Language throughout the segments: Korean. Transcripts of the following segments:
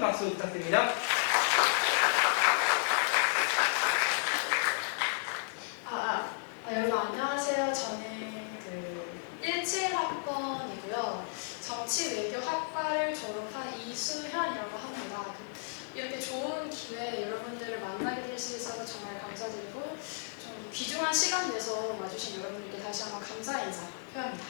큰 박수 부탁드립니다. 여러분 안녕하세요. 저는 17학번이고요. 정치외교학과를 졸업한 이수현이라고 합니다. 이렇게 좋은 기회에 여러분들을 만나게 될 수 있어서 정말 감사드리고 좀 귀중한 시간 내서 와주신 여러분들께 다시 한번 감사 인사 표합니다.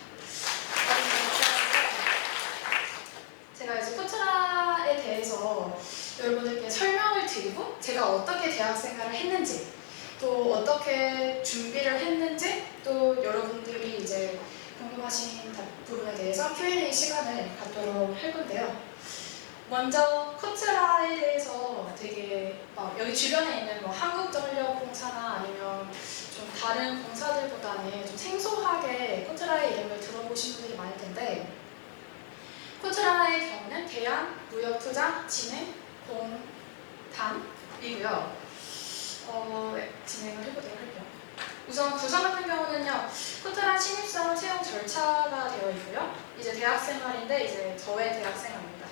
제가 이제 코트라에 대해서 여러분들께 설명을 드리고 제가 어떻게 대학 생활을 했는지 또 어떻게 준비를 했는지 또 여러분들이 이제 궁금하신 부분에 대해서 Q&A 시간을 갖도록 할 건데요. 먼저 코트라에 대해서 되게 여기 주변에 있는 한국전력공사나 아니면 좀 다른 공사들보다는 좀 생소하게 코트라의 이름을 들어보신 분들이 많을 텐데 코트라의 경우는 대한무역투자진흥공단이고요. 진행을 해보도록 할게요. 우선 구성 같은 경우는요, 코트라 신입사원 채용 절차가 되어 있고요. 이제 대학생활인데 이제 저의 대학생활입니다.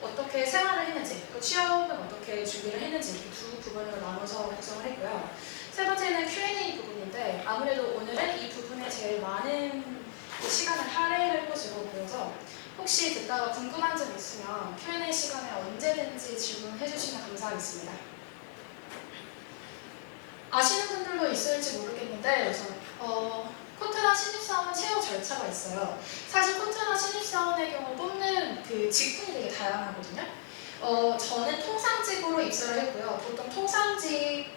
어떻게 생활을 했는지, 또 취업은 어떻게 준비를 했는지 이렇게 두 부분으로 나눠서 구성을 했고요. 세 번째는 Q&A 부분인데 아무래도 오늘은 이 부분에 제일 많은 시간을 할애할 것으로 보여서 혹시 듣다가 궁금한 점 있으면 Q&A 시간에 언제든지 질문해 주시면 감사하겠습니다. 아시는 분들도 있을지 모르겠는데 우선 코트라 신입사원 채용 절차가 있어요. 사실 코트라 신입사원의 경우 뽑는 그 직군이 되게 다양하거든요. 저는 통상직으로 입사를 했고요. 보통 통상직이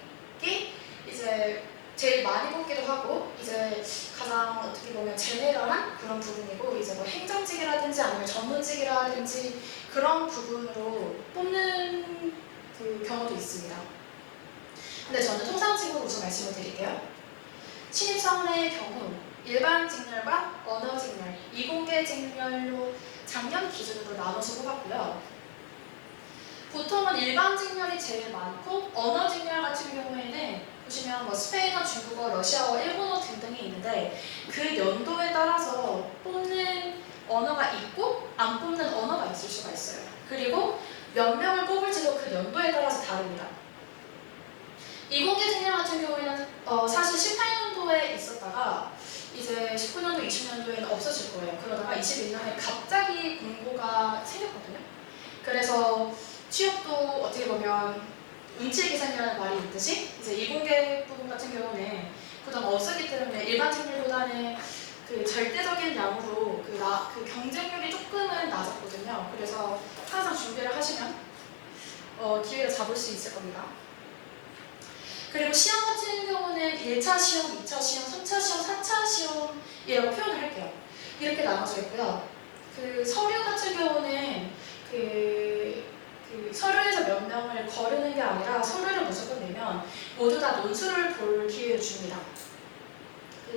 이제 제일 많이 뽑기도 하고 이제 가장 어떻게 보면 제네럴한 그런 부분이고 이제 뭐 행정직이라든지 아니면 전문직이라든지 그런 부분으로 뽑는 그 경우도 있습니다. 근데 저는 통상직으로 우선 말씀을 드릴게요. 신입사원의 경우 일반 직렬과 언어 직렬, 이공계 직렬로 작년 기준으로 나눠서 뽑았고요. 보통은 일반 직렬이 제일 많고 언어 직렬 같은 경우에는 보시면 뭐 스페인어, 중국어, 러시아어, 일본어 등등이 있는데 그 연도에 따라서 뽑는 언어가 있고 안 뽑는 언어가 있을 수가 있어요. 그리고 몇 명을 뽑을지도 그 연도에 따라서 다릅니다. 이공계 직렬 같은 경우에는 사실 18년도에 있었다가 이제 19년도, 20년도에는 없어질 거예요. 그러다가 21년에 갑자기 공고가 생겼거든요. 그래서 취업도 어떻게 보면 운치기산이라는 말이 있듯이 이제 이공계 부분 같은 경우는 그동안 없었기 때문에 일반 직렬보다는 그 절대적인 양으로 그 경쟁률이 조금은 낮았거든요. 그래서 항상 준비를 하시면 기회를 잡을 수 있을 겁니다. 그리고 시험 같은 경우는 1차 시험, 2차 시험, 3차 시험, 4차 시험이라고 표현을 할게요. 이렇게 나눠져 있고요. 그 서류 같은 경우는 서류에서 몇 명을 거르는 게 아니라 서류를 무조건 내면 모두 다 논술을 볼 기회를 줍니다.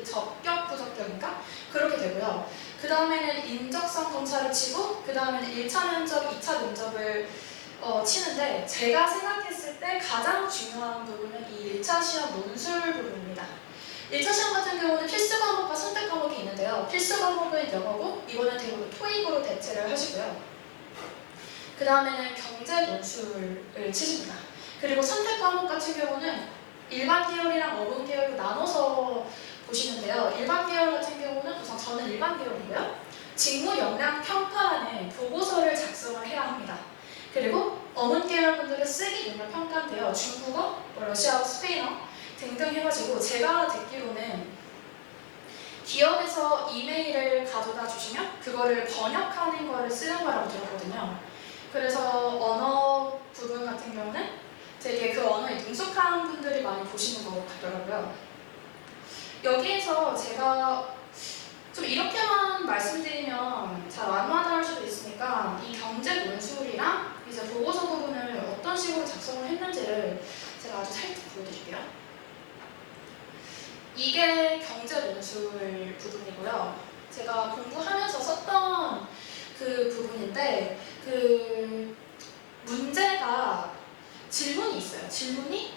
적격, 부적격인가? 그렇게 되고요. 그 다음에는 인적성 검사를 치고 그 다음에는 1차 면접, 2차 면접을 치는데 제가 생각했을 때 가장 중요한 부분은 이 1차 시험 논술 부분입니다. 1차 시험 같은 경우는 필수 과목과 선택 과목이 있는데요. 필수 과목은 영어고 이거는 대부분 토익으로 대체를 하시고요. 그 다음에는 경제 논술을 치십니다. 그리고 선택 과목 같은 경우는 일반 계열이랑 어분 계열로 나눠서 보시는데요. 일반 계열 같은 경우는 우선 저는 일반 계열이고요. 직무 역량 평가라는 보고서를 작성을 해야 합니다. 그리고 어문 계열 분들은 쓰기 능력 평가인데요. 중국어, 러시아어, 스페인어 등등 해가지고 제가 듣기로는 기업에서 이메일을 가져다 주시면 그거를 번역하는 거를 쓰는 거라고 들었거든요. 그래서 언어 부분 같은 경우는 되게 그 언어에 능숙한 분들이 많이 보시는 것 같더라고요. 여기에서 제가 좀 이렇게만 말씀드리면 잘 안 와닿을 수도 있으니까 이 경제 논술이랑 이제 보고서 부분을 어떤 식으로 작성을 했는지를 제가 아주 살짝 보여드릴게요. 이게 경제 논술 부분이고요. 제가 공부하면서 썼던 그 부분인데 그 문제가 질문이 있어요. 질문이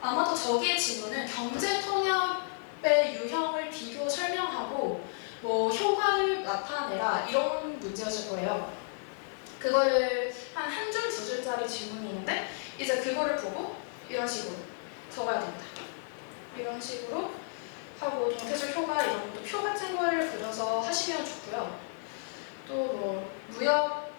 아마도 저기의 질문은 경제 통합의 유형을 비교 설명하고 뭐 효과를 나타내라 이런 문제였을 거예요. 그거를 한 줄, 두 줄짜리 가지 질문이 있는데 이제 그거를 보고 이런 식으로 적어야 됩니다. 이런 식으로 하고 동태적 효과 이런 것도 표 같은 거를 그려서 하시면 좋고요. 또 뭐 무역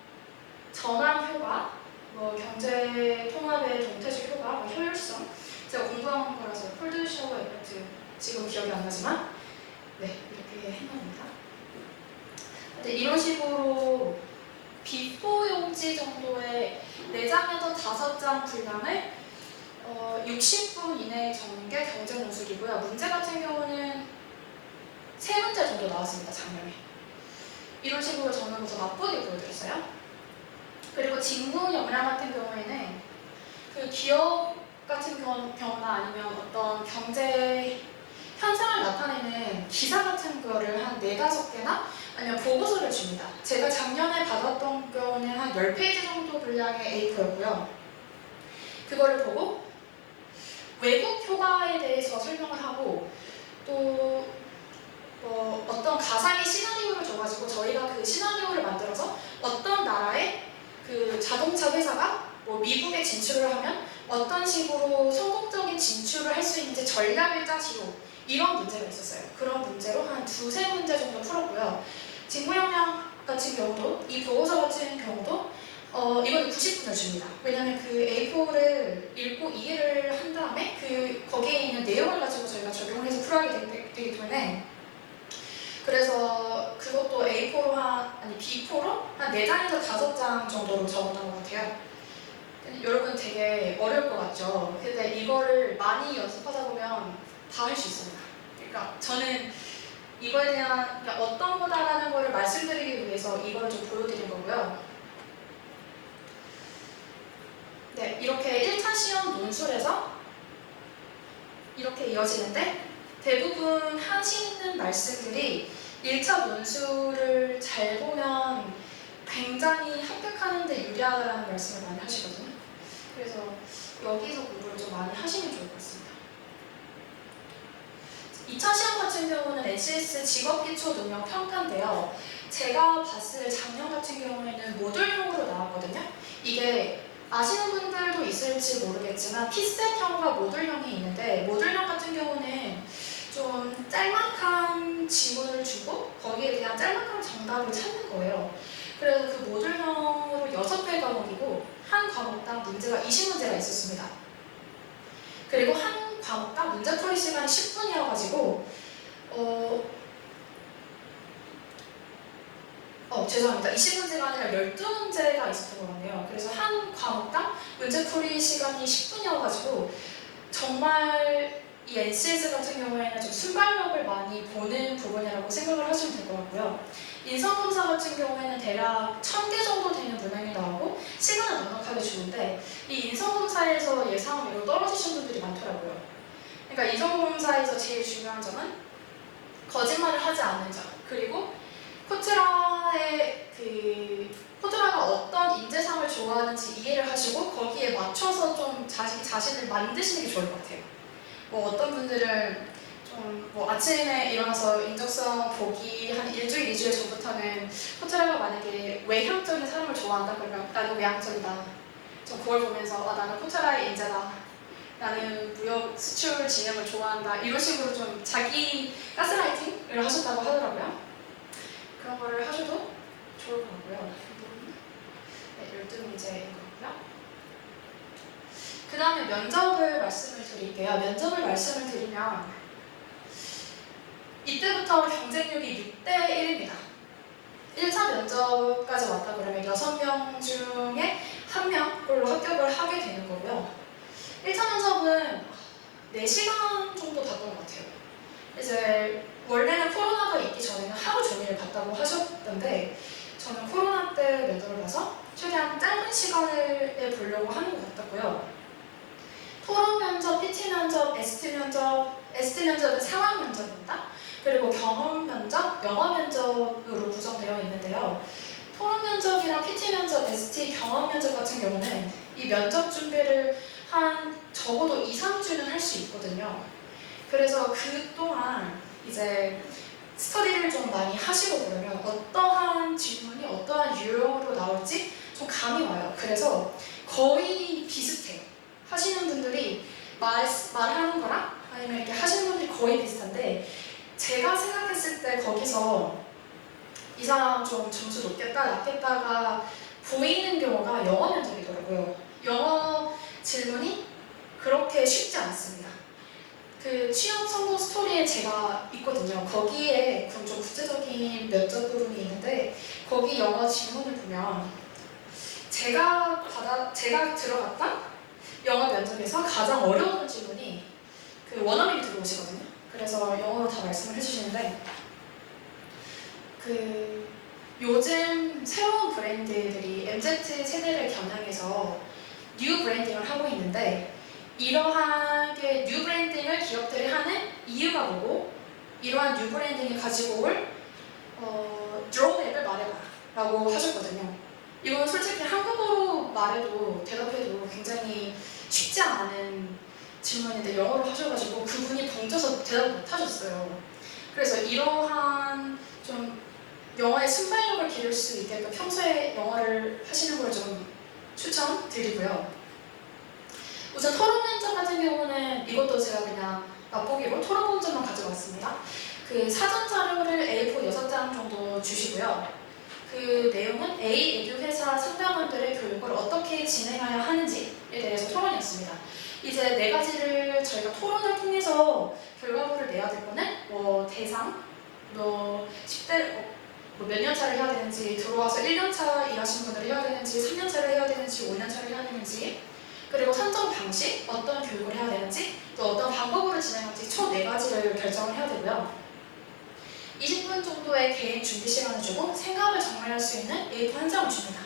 전환 효과, 뭐 경제 통합의 동태적 효과, 뭐 효율성 제가 공부한 거라서 콜드 샤워 이벤트 지금 기억이 안 나지만 네 이렇게 해놓습니다. 근데 이런 식으로 B4 용지 정도의 4장에서 5장 분량을 60분 이내에 적는 게 경제 논술이고요. 문제 같은 경우는 3문제 정도 나왔습니다, 작년에. 이런 식으로 적는 거 맛보기 보여드렸어요. 그리고 직무 역량 같은 경우에는 그 기업 같은 경우나 아니면 어떤 경제 현상을 나타내는 기사 같은 거를 한 4-5개나 아니면 보고서를 줍니다. 제가 작년에 받았던 경우는 한 10페이지 정도 분량의 A4였고요. 그거를 보고 외국 효과에 대해서 설명을 하고 또 어떤 가상의 시나리오를 줘가지고 저희가 그 시나리오를 만들어서 어떤 나라의 그 자동차 회사가 뭐 미국에 진출을 하면 어떤 식으로 성공적인 진출을 할 수 있는지 전략을 짜시고 이런 문제가 있었어요. 그런 문제로 한 2-3문제 정도 풀었고요. 직무역량 같은 경우도 이 보고서 같은 경우도 이거는 90분을 줍니다. 왜냐하면 그 A4를 읽고 이해를 한 다음에 그 거기에 있는 내용을 가지고 저희가 적용을 해서 풀어야 되기 때문에 그래서 그것도 A4로 아니 B4로 한 4장에서 5장 정도로 적었던 것 같아요. 여러분 되게 어려울 것 같죠? 근데 이거를 많이 연습하다 보면 다 할 수 있습니다. 그러니까 저는 이거에 대한 그러니까 어떤 거다라는 거를 말씀드리기 위해서 이걸 좀 보여드린 거고요. 네, 이렇게 1차 시험 논술에서 이렇게 이어지는데 대부분 하시는 말씀들이 1차 논술을 잘 보면 굉장히 합격하는 데 유리하다는 말씀을 많이 하시거든요. 그래서 여기서 공부를 좀 많이 하시면 좋을 것 같습니다. 2차 시험 같은 경우는 NCS 직업기초능력평가인데요. 제가 봤을 작년 같은 경우에는 모듈형으로 나왔거든요. 이게 아시는 분들도 있을지 모르겠지만 피셋형과 모듈형이 있는데 모듈형 같은 경우는 좀 짤막한 지문을 주고 거기에 대한 짤막한 정답을 찾는 거예요. 그래서 그 모듈형으로 6개 과목이고 한 과목당 문제가 20문제가 있었습니다. 그리고 한 과목당 문제 풀이 시간이 10분이어가지고 죄송합니다. 20문제가 아니라 12문제가 있었던 것 같네요. 그래서 한 과목당 문제풀이 시간이 10분이어가지고 정말 이 NCS 같은 경우에는 좀 순발력을 많이 보는 부분이라고 생각을 하시면 될 것 같고요. 인성검사 같은 경우에는 대략 1000개 정도 되는 문항이 나오고 시간은 넉넉하게 주는데 이 인성검사에서 예상외로 떨어지신 분들이 많더라고요. 그러니까 인성검사에서 제일 중요한 점은 거짓말을 하지 않는 점, 그리고 코트라가 어떤 인재상을 좋아하는지 이해를 하시고 거기에 맞춰서 좀 자신을 만드시는 게 좋을 것 같아요. 뭐 어떤 분들은 좀 뭐 아침에 일어나서 인적성 보기 한 일주일, 2주일 전부터는 코트라가 만약에 외향적인 사람을 좋아한다 그러면 나는 외향적이다. 좀 그걸 보면서 나는 코트라의 인재다. 나는 무역 수출 진영을 좋아한다. 이런 식으로 좀 자기 가스라이팅을 하셨다고 하더라고요. 그런 거를 하셔도 좋을 것 같고요. 네, 12문제인 거고요. 그 다음에 면접을 말씀을 드릴게요. 면접을 말씀을 드리면 이때부터 경쟁률이 6대1입니다. 1차 면접까지 왔다 그러면 6명 중에 1명꼴로 합격을 하게 되는 거고요. 1차 면접은 4시간 정도 봤던 것 같아요. 이제 원래는 코로나가 있기 전에는 하루 종일 봤다고 하셨던데 저는 코로나 때 면접을 봐서 최대한 짧은 시간을 보려고 하는 것 같았고요. 토론 면접, PT 면접, ST 면접은 상황 면접입니다. 그리고 경험 면접, 영어 면접으로 구성되어 있는데요. 토론 면접이랑 PT 면접, ST 경험 면접 같은 경우는 이 면접 준비를 한 적어도 2-3주는 할 수 있거든요. 그래서 그동안 이제 스터디를 좀 많이 하시고 그러면 어떠한 질문이 어떠한 유형으로 나올지 좀 감이 와요. 그래서 거의 비슷해요. 하시는 분들이 말하는 거랑 아니면 이렇게 하시는 분들이 거의 비슷한데 제가 생각했을 때 거기서 이 사람 좀 점수 높겠다, 낮겠다가 보이는 경우가 영어 면접이더라고요. 영어 질문이 그렇게 쉽지 않습니다. 그 취업 성공 스토리에 제가 있거든요. 거기에 좀 구체적인 면접 부분이 있는데 거기 영어 질문을 보면 제가 들어갔던 영어 면접에서 가장 어려운 질문이 그 원어민이 들어오시거든요. 그래서 영어로 다 말씀을 해주시는데 그 요즘 새로운 브랜드들이 MZ 세대를 겨냥해서 뉴 브랜딩을 하고 있는데 이러하게 뉴 브랜딩을 기업들이 하는 이유가 뭐고 이러한 뉴 브랜딩이 가지고 올 드로우백을 말해봐라 라고 하셨거든요. 이건 솔직히 한국어로 말해도 대답해도 굉장히 쉽지 않은 질문인데 영어로 하셔가지고 그분이 벙쪄서 대답 못 하셨어요. 그래서 이러한 좀 영어의 순발력을 기를 수 있게끔 평소에 영어를 하시는 걸 좀 추천드리고요. 우선 토론 면접 같은 경우는 이것도 제가 그냥 맛보기로 토론 문제만 가져왔습니다. 그 사전 자료를 A4 6장 정도 주시고요. 그 내용은 A 에듀 회사 상담원들의 교육을 어떻게 진행해야 하는지에 대해서 토론이었습니다. 이제 네 가지를 저희가 토론을 통해서 결과물을 내야 될 거는 대상, 10대 몇 년 차를 해야 되는지, 들어와서 1년 차 일하신 분들을 해야 되는지, 3년 차를 해야 되는지, 5년 차를 해야 되는지, 그리고 선정 방식, 어떤 교육을 해야 되는지, 또 어떤 방법으로 진행할지 총 4가지를 결정을 해야 되고요. 20분 정도의 개인 준비 시간을 주고 생각을 정리할 수 있는 A4 한 장을 줍니다.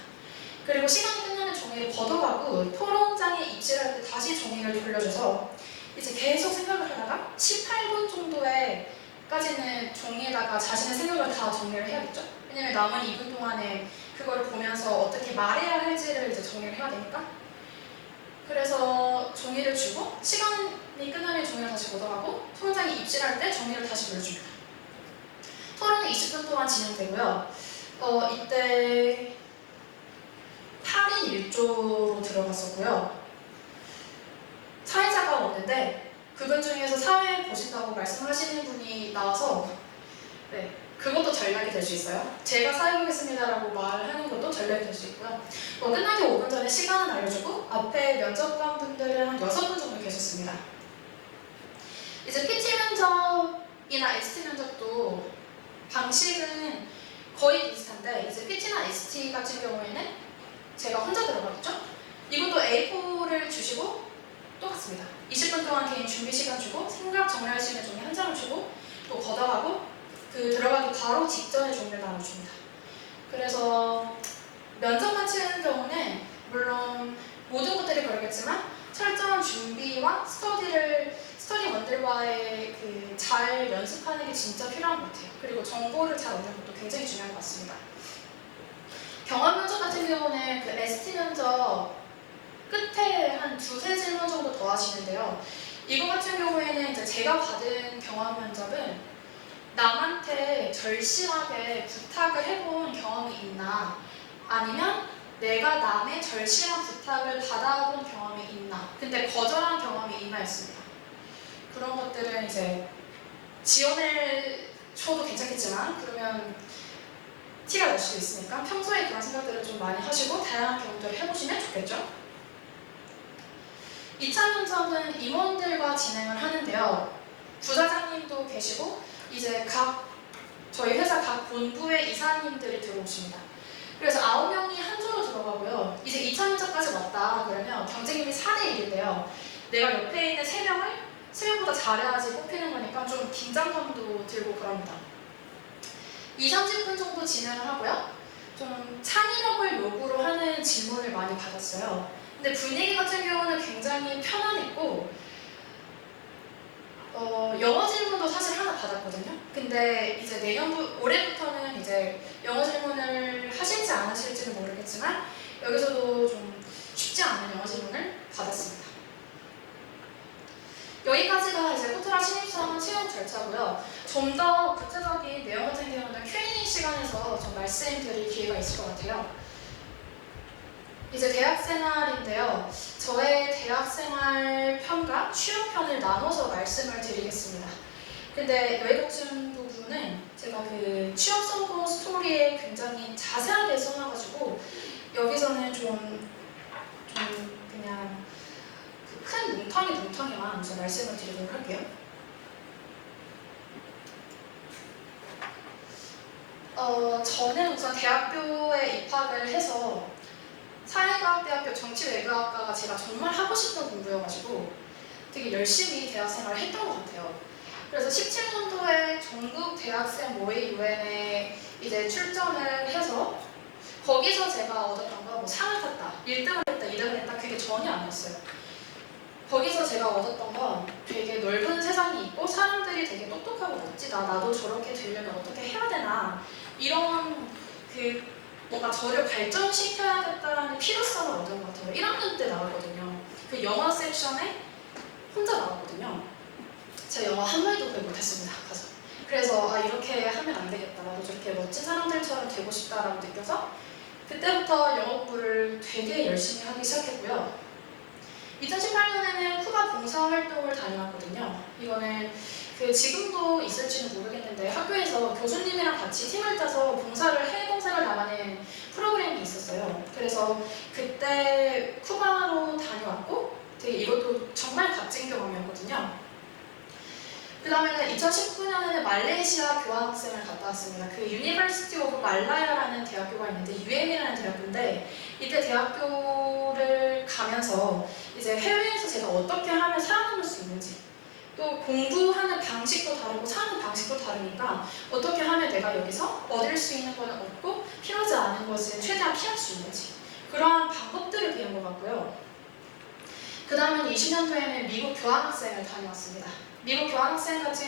그리고 시간이 끝나면 종이를 걷어가고 토론장에 입실할 때 다시 종이를 돌려줘서 이제 계속 생각을 하다가 18분 정도에까지는 종이에다가 자신의 생각을 다 정리를 해야겠죠? 왜냐면 남은 2분 동안에 그거를 보면서 어떻게 말해야 할지를 이제 정리를 해야 되니까. 그래서 종이를 주고 시간이 끝나면 종이를 다시 걷어가고 토론장에 입실할 때 종이를 다시 돌려줍니다. 토론은 20분 동안 진행되고요. 이때 8인 1조로 들어갔었고요. 사회자가 없는데 그분 중에서 사회 보신다고 말씀하시는 분이 나와서 그것도 전략이 될 수 있어요. 제가 사회 보겠습니다라고 말하는 것도 전략이 될 수 있고요. 끝나기 5분 전에 시간을 알려주고 앞에 면접관 분들은 한 6분 정도 계셨습니다. 이제 PT 면접이나 ST 면접도 방식은 거의 비슷한데 이제 PT나 ST 같은 경우에는 제가 혼자 들어가겠죠? 이것도 A4를 주시고 똑같습니다. 20분 동안 개인 준비 시간 주고 생각 정리할 수 있는 종이 한 장을 주고 또 걷어가고 그 들어가기 바로 직전에 종이를 나눠줍니다. 그래서 면접 같은 경우는 물론 모든 것들이 그러겠지만 철저한 준비와 스터디원들과의 그 잘 연습하는 게 진짜 필요한 것 같아요. 그리고 정보를 잘 얻는 것도 굉장히 중요한 것 같습니다. 경험 면접 같은 경우는 그 ST 면접 끝에 한 2-3 질문 정도 더 하시는데요. 이거 같은 경우에는 이제 제가 받은 경험 면접은 남한테 절실하게 부탁을 해본 경험이 있나 아니면 내가 남의 절실한 부탁을 받아본 경험이 있나 근데 거절한 경험이 있나였습니다. 그런 것들은 이제 지원을 줘도 괜찮겠지만 그러면 티가 날 수도 있으니까 평소에 그런 생각들을 좀 많이 하시고 다양한 경험들을 해보시면 좋겠죠. 2차 면접은 임원들과 진행을 하는데요. 부사장님도 계시고 이제 저희 회사 각 본부의 이사님들이 들어오십니다. 그래서 9명이 한 조로 들어가고요. 이제 2차 면접까지 왔다 그러면 경쟁률이 4대1인데요. 내가 옆에 있는 3명을 3명보다 잘해야지 뽑히는 거니까 좀 긴장감도 들고 그럽니다. 20-30분 정도 진행을 하고요. 좀 창의력을 요구로 하는 질문을 많이 받았어요. 근데 분위기 같은 경우는 굉장히 편안했고 영어 질문도 사실 하나 받았거든요. 근데 이제 올해부터는 이제 영어 질문을 하실지 안 하실지는 모르겠지만 여기서도 좀 쉽지 않은 영어 질문을 받았습니다. 여기까지가 이제 코트라 신입사원 채용 절차고요. 좀 더 구체적인 내용 같은 경우는 Q&A 시간에서 좀 말씀드릴 기회가 있을 것 같아요. 이제 대학 생활인데요. 대학생활 편과 취업편을 나눠서 말씀을 드리겠습니다. 근데 외국증 부분은 제가 그 취업 성공 스토리에 굉장히 자세하게 써놔가지고 여기서는 좀 그냥 그 큰 뭉텅이만 우선 말씀을 드리도록 할게요. 저는 우선 대학교에 입학을 해서 사회과학대학교 정치외교학과가 제가 정말 하고 싶던 공부여가지고 되게 열심히 대학생활을 했던 것 같아요. 그래서 17년도에 전국 대학생 모의 유엔에 이제 출전을 해서 거기서 제가 얻었던 건 뭐 상을 탔다, 1등을 했다, 2등을 했다 그게 전혀 아니었어요. 거기서 제가 얻었던 건 되게 넓은 세상이 있고 사람들이 되게 똑똑하고 멋지다, 나도 저렇게 되려면 어떻게 해야 되나 이런 그 뭔가 저를 발전시켜야겠다는 필요성을 얻은 것 같아요. 1학년 때 나왔거든요. 그 영어 섹션에 혼자 나왔거든요. 제가 영어 한 마디도 거의 못했습니다. 가서. 그래서 이렇게 하면 안 되겠다. 나도 저렇게 멋진 사람들처럼 되고 싶다라고 느껴서 그때부터 영어 공부를 되게 열심히 하기 시작했고요. 2018년에는 쿠바 봉사활동을 다녀왔거든요. 이거는 지금도 있을지는 모르겠는데 학교에서 교수님이랑 같이 팀을 짜서 해외 봉사를 나가는 프로그램이 있었어요. 그래서 그때 쿠바로 다녀왔고 되게 이것도 정말 값진 경험이었거든요. 그 다음에는 2019년에는 말레이시아 교환학생을 갔다 왔습니다. 그 유니버시티 오브 말라야라는 대학교가 있는데 UM이라는 대학교인데 이때 대학교를 가면서 이제 해외에서 제가 어떻게 하면 살아남을 수 있는지 또 공부하는 방식도 다르고 사는 방식도 다르니까 어떻게 하면 내가 여기서 얻을 수 있는 거는 얻고 필요하지 않은 것은 최대한 피할 수 있는지 그러한 방법들을 배운 것 같고요. 그 다음에 20년도에는 미국 교환학생을 다녀왔습니다. 미국 교환학생 같은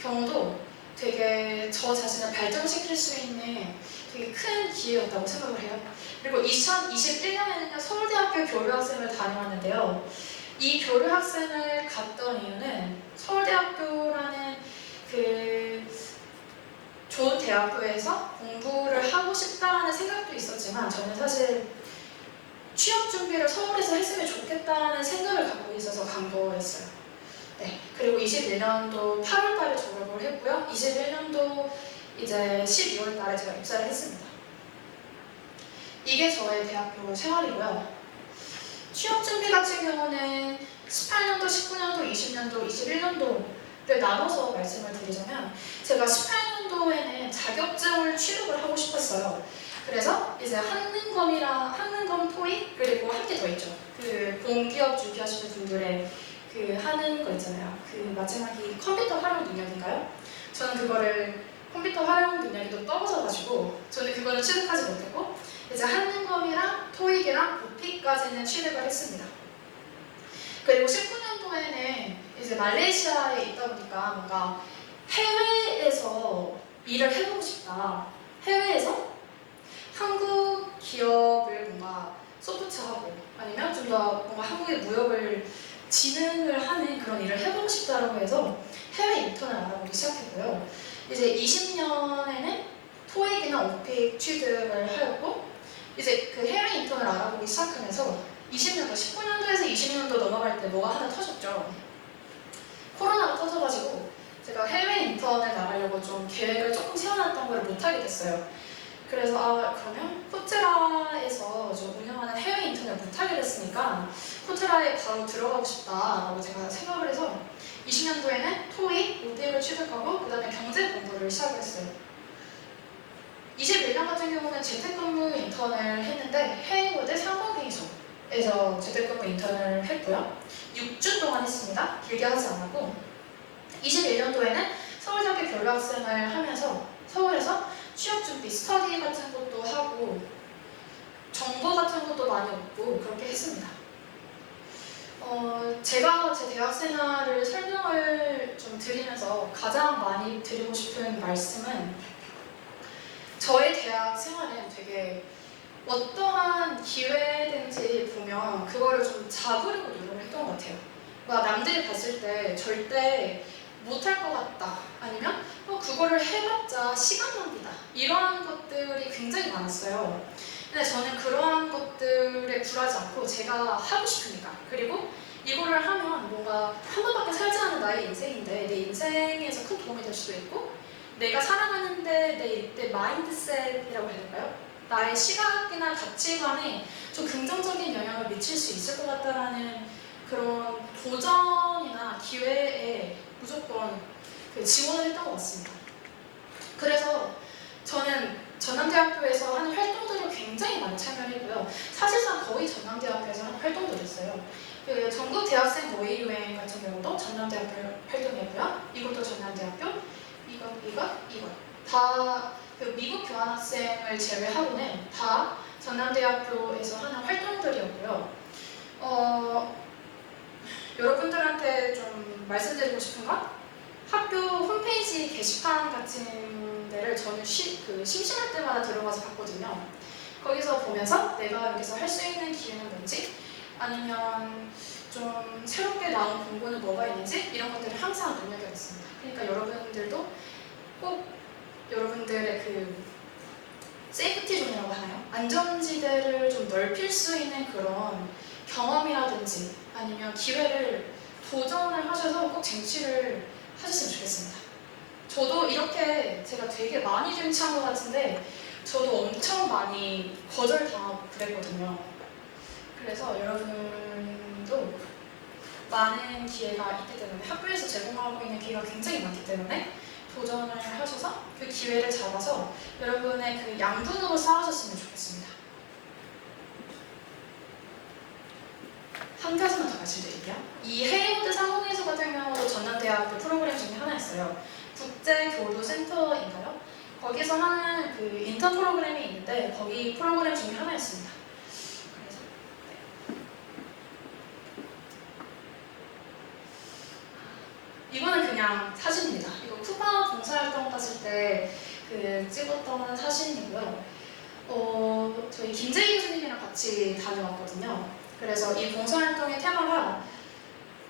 경우도 되게 저 자신을 발전시킬 수 있는 되게 큰 기회였다고 생각을 해요. 그리고 2021년에는요 서울대학교 교류학생을 다녀왔는데요. 이 교류학생을 갔던 이유는 서울대학교라는 그 좋은 대학교에서 공부를 하고 싶다는 생각도 있었지만 저는 사실 취업 준비를 서울에서 했으면 좋겠다는 생각을 갖고 있어서 간 거였어요. 네, 그리고 21년도 8월달에 졸업을 했고요. 21년도 이제 12월달에 제가 입사를 했습니다. 이게 저의 대학교 생활이고요. 취업 준비 같은 경우는 18년도, 19년도, 20년도, 21년도를 나눠서 말씀을 드리자면 제가 18년도에는 자격증을 취득을 하고 싶었어요. 그래서 이제 한능검 토익 그리고 한 개 더 있죠. 그 공기업 준비하시는 분들의 그 하는 거 있잖아요. 그 마지막이 컴퓨터 활용 능력인가요? 저는 그거를 컴퓨터 활용 능력이 또 떨어져가지고 저는 그거를 취득하지 못했고 이제 한능검이랑 토익이랑 오픽까지는 취득을 했습니다. 그리고 19년도에는 이제 말레이시아에 있다 보니까 뭔가 해외에서 일을 해보고 싶다. 해외에서 한국 기업을 뭔가 소프트하고 아니면 좀 더 뭔가 한국의 무역을 진흥을 하는 그런 일을 해보고 싶다라고 해서 해외 인턴을 알아보기 시작했고요. 이제 20년에는 토익이나 오픽 취득을 하였고 이제 그 해외 인턴을 알아보기 시작하면서 20년도, 19년도에서 20년도 넘어갈 때 뭐가 하나 터졌죠. 코로나가 터져가지고 제가 해외 인턴을 나가려고 좀 계획을 조금 세워놨던 걸 못하게 됐어요. 그래서 그러면 코트라에서 좀 운영하는 해외 인턴을 못하게 됐으니까 코트라에 바로 들어가고 싶다라고 제가 생각을 해서 20년도에는 토익, 오픽을 취득하고 그 다음에 경제 공부를 시작을 했어요. 21년 같은 경우는 재택근무 인턴을 했는데 헤이워드 상공회의소에서 재택근무 인턴을 했고요. 6주 동안 했습니다. 길게 하지 않았고 21년도에는 서울대학교 교류학생을 하면서 서울에서 취업준비, 스터디 같은 것도 하고 정보 같은 것도 많이 얻고 그렇게 했습니다. 제가 제 대학 생활을 설명을 좀 드리면서 가장 많이 드리고 싶은 말씀은 저의 대학 생활은 되게 어떠한 기회든지 보면 그거를 좀 잡으려고 노력을 했던 것 같아요. 남들이 봤을 때 절대 못할 것 같다 아니면 그거를 해봤자 시간 낭비다 이런 것들이 굉장히 많았어요. 근데 저는 그러한 것들에 굴하지 않고 제가 하고 싶으니까, 그리고 이거를 하면 뭔가 한 번밖에 살지 않은 나의 인생인데 내 인생에서 큰 도움이 될 수도 있고, 내가 살아가는데 내 마인드셋이라고 해야 될까요? 나의 시각이나 가치관에 좀 긍정적인 영향을 미칠 수 있을 것 같다라는 그런 도전이나 기회에 무조건 지원을 했던 것 같습니다. 그래서 저는 전남대학교에서 하는 활동들을 굉장히 많이 참여를 했고요. 사실상 거의 전남대학교에서 하는 활동들이 있어요. 그 전국 대학생 모의 유행 같은 경우도 전남대학교 활동이었고요. 이것도 전남대학교, 이것 다그 미국 교환학생을 제외하고는 다 전남대학교에서 하는 활동들이었고요. 여러분들한테 좀 말씀드리고 싶은 건, 학교 홈페이지 게시판 같은 데를 저는 심심할 때마다 들어가서 봤거든요. 거기서 보면서 내가 여기서 할 수 있는 기회는 뭔지, 아니면 좀 새롭게 나온 공고는 뭐가 있는지, 이런 것들을 항상 눈여겨봤습니다. 그러니까 여러분들도 꼭 여러분들의 그 세이프티 존이라고 하나요? 안전지대를 좀 넓힐 수 있는 그런 경험이라든지 아니면 기회를 도전을 하셔서 꼭 쟁취를 하셨으면 좋겠습니다. 저도 이렇게 제가 되게 많이 쟁취한 것 같은데 저도 엄청 많이 거절당하고 그랬거든요. 그래서 여러분도 많은 기회가 있기 때문에, 학교에서 제공하고 있는 기회가 굉장히 많기 때문에 도전을 하셔서 그 기회를 잡아서 여러분의 그 양분으로 쌓으셨으면 좋겠습니다. 한 가지만 더 말씀드릴게요. 이 헤이워드 상공회수 같은 경우도 전남대학교 프로그램 중에 하나였어요. 국제교류센터인가요? 거기서 하는 그 인턴 프로그램이 있는데 거기 프로그램 중에 하나였습니다. 그래서 이거는 그냥 사진입니다. 이거 쿠바 봉사활동 갔을 때 그 찍었던 사진이고요. 저희 김재희 교수님이랑 같이 다녀왔거든요. 그래서 이 봉사활동의 테마가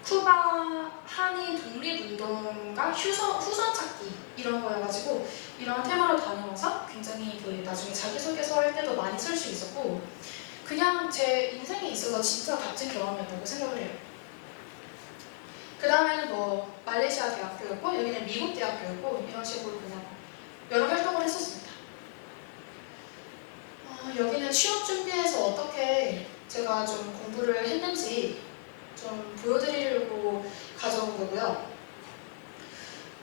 쿠바 한인 독립운동가 후손 찾기 이런 거여가지고, 이런 테마로 다녀와서 굉장히 그 나중에 자기소개서 할 때도 많이 쓸 수 있었고, 그냥 제 인생에 있어서 진짜 값진 경험이었다고 생각을 해요. 그 다음에는 뭐 말레이시아 대학교였고, 여기는 미국 대학교였고, 이런 식으로 그냥 여러 활동을 했었습니다. 여기는 취업 준비해서 어떻게 제가 좀 공부를 했는지 좀 보여드리려고 가져온 거고요.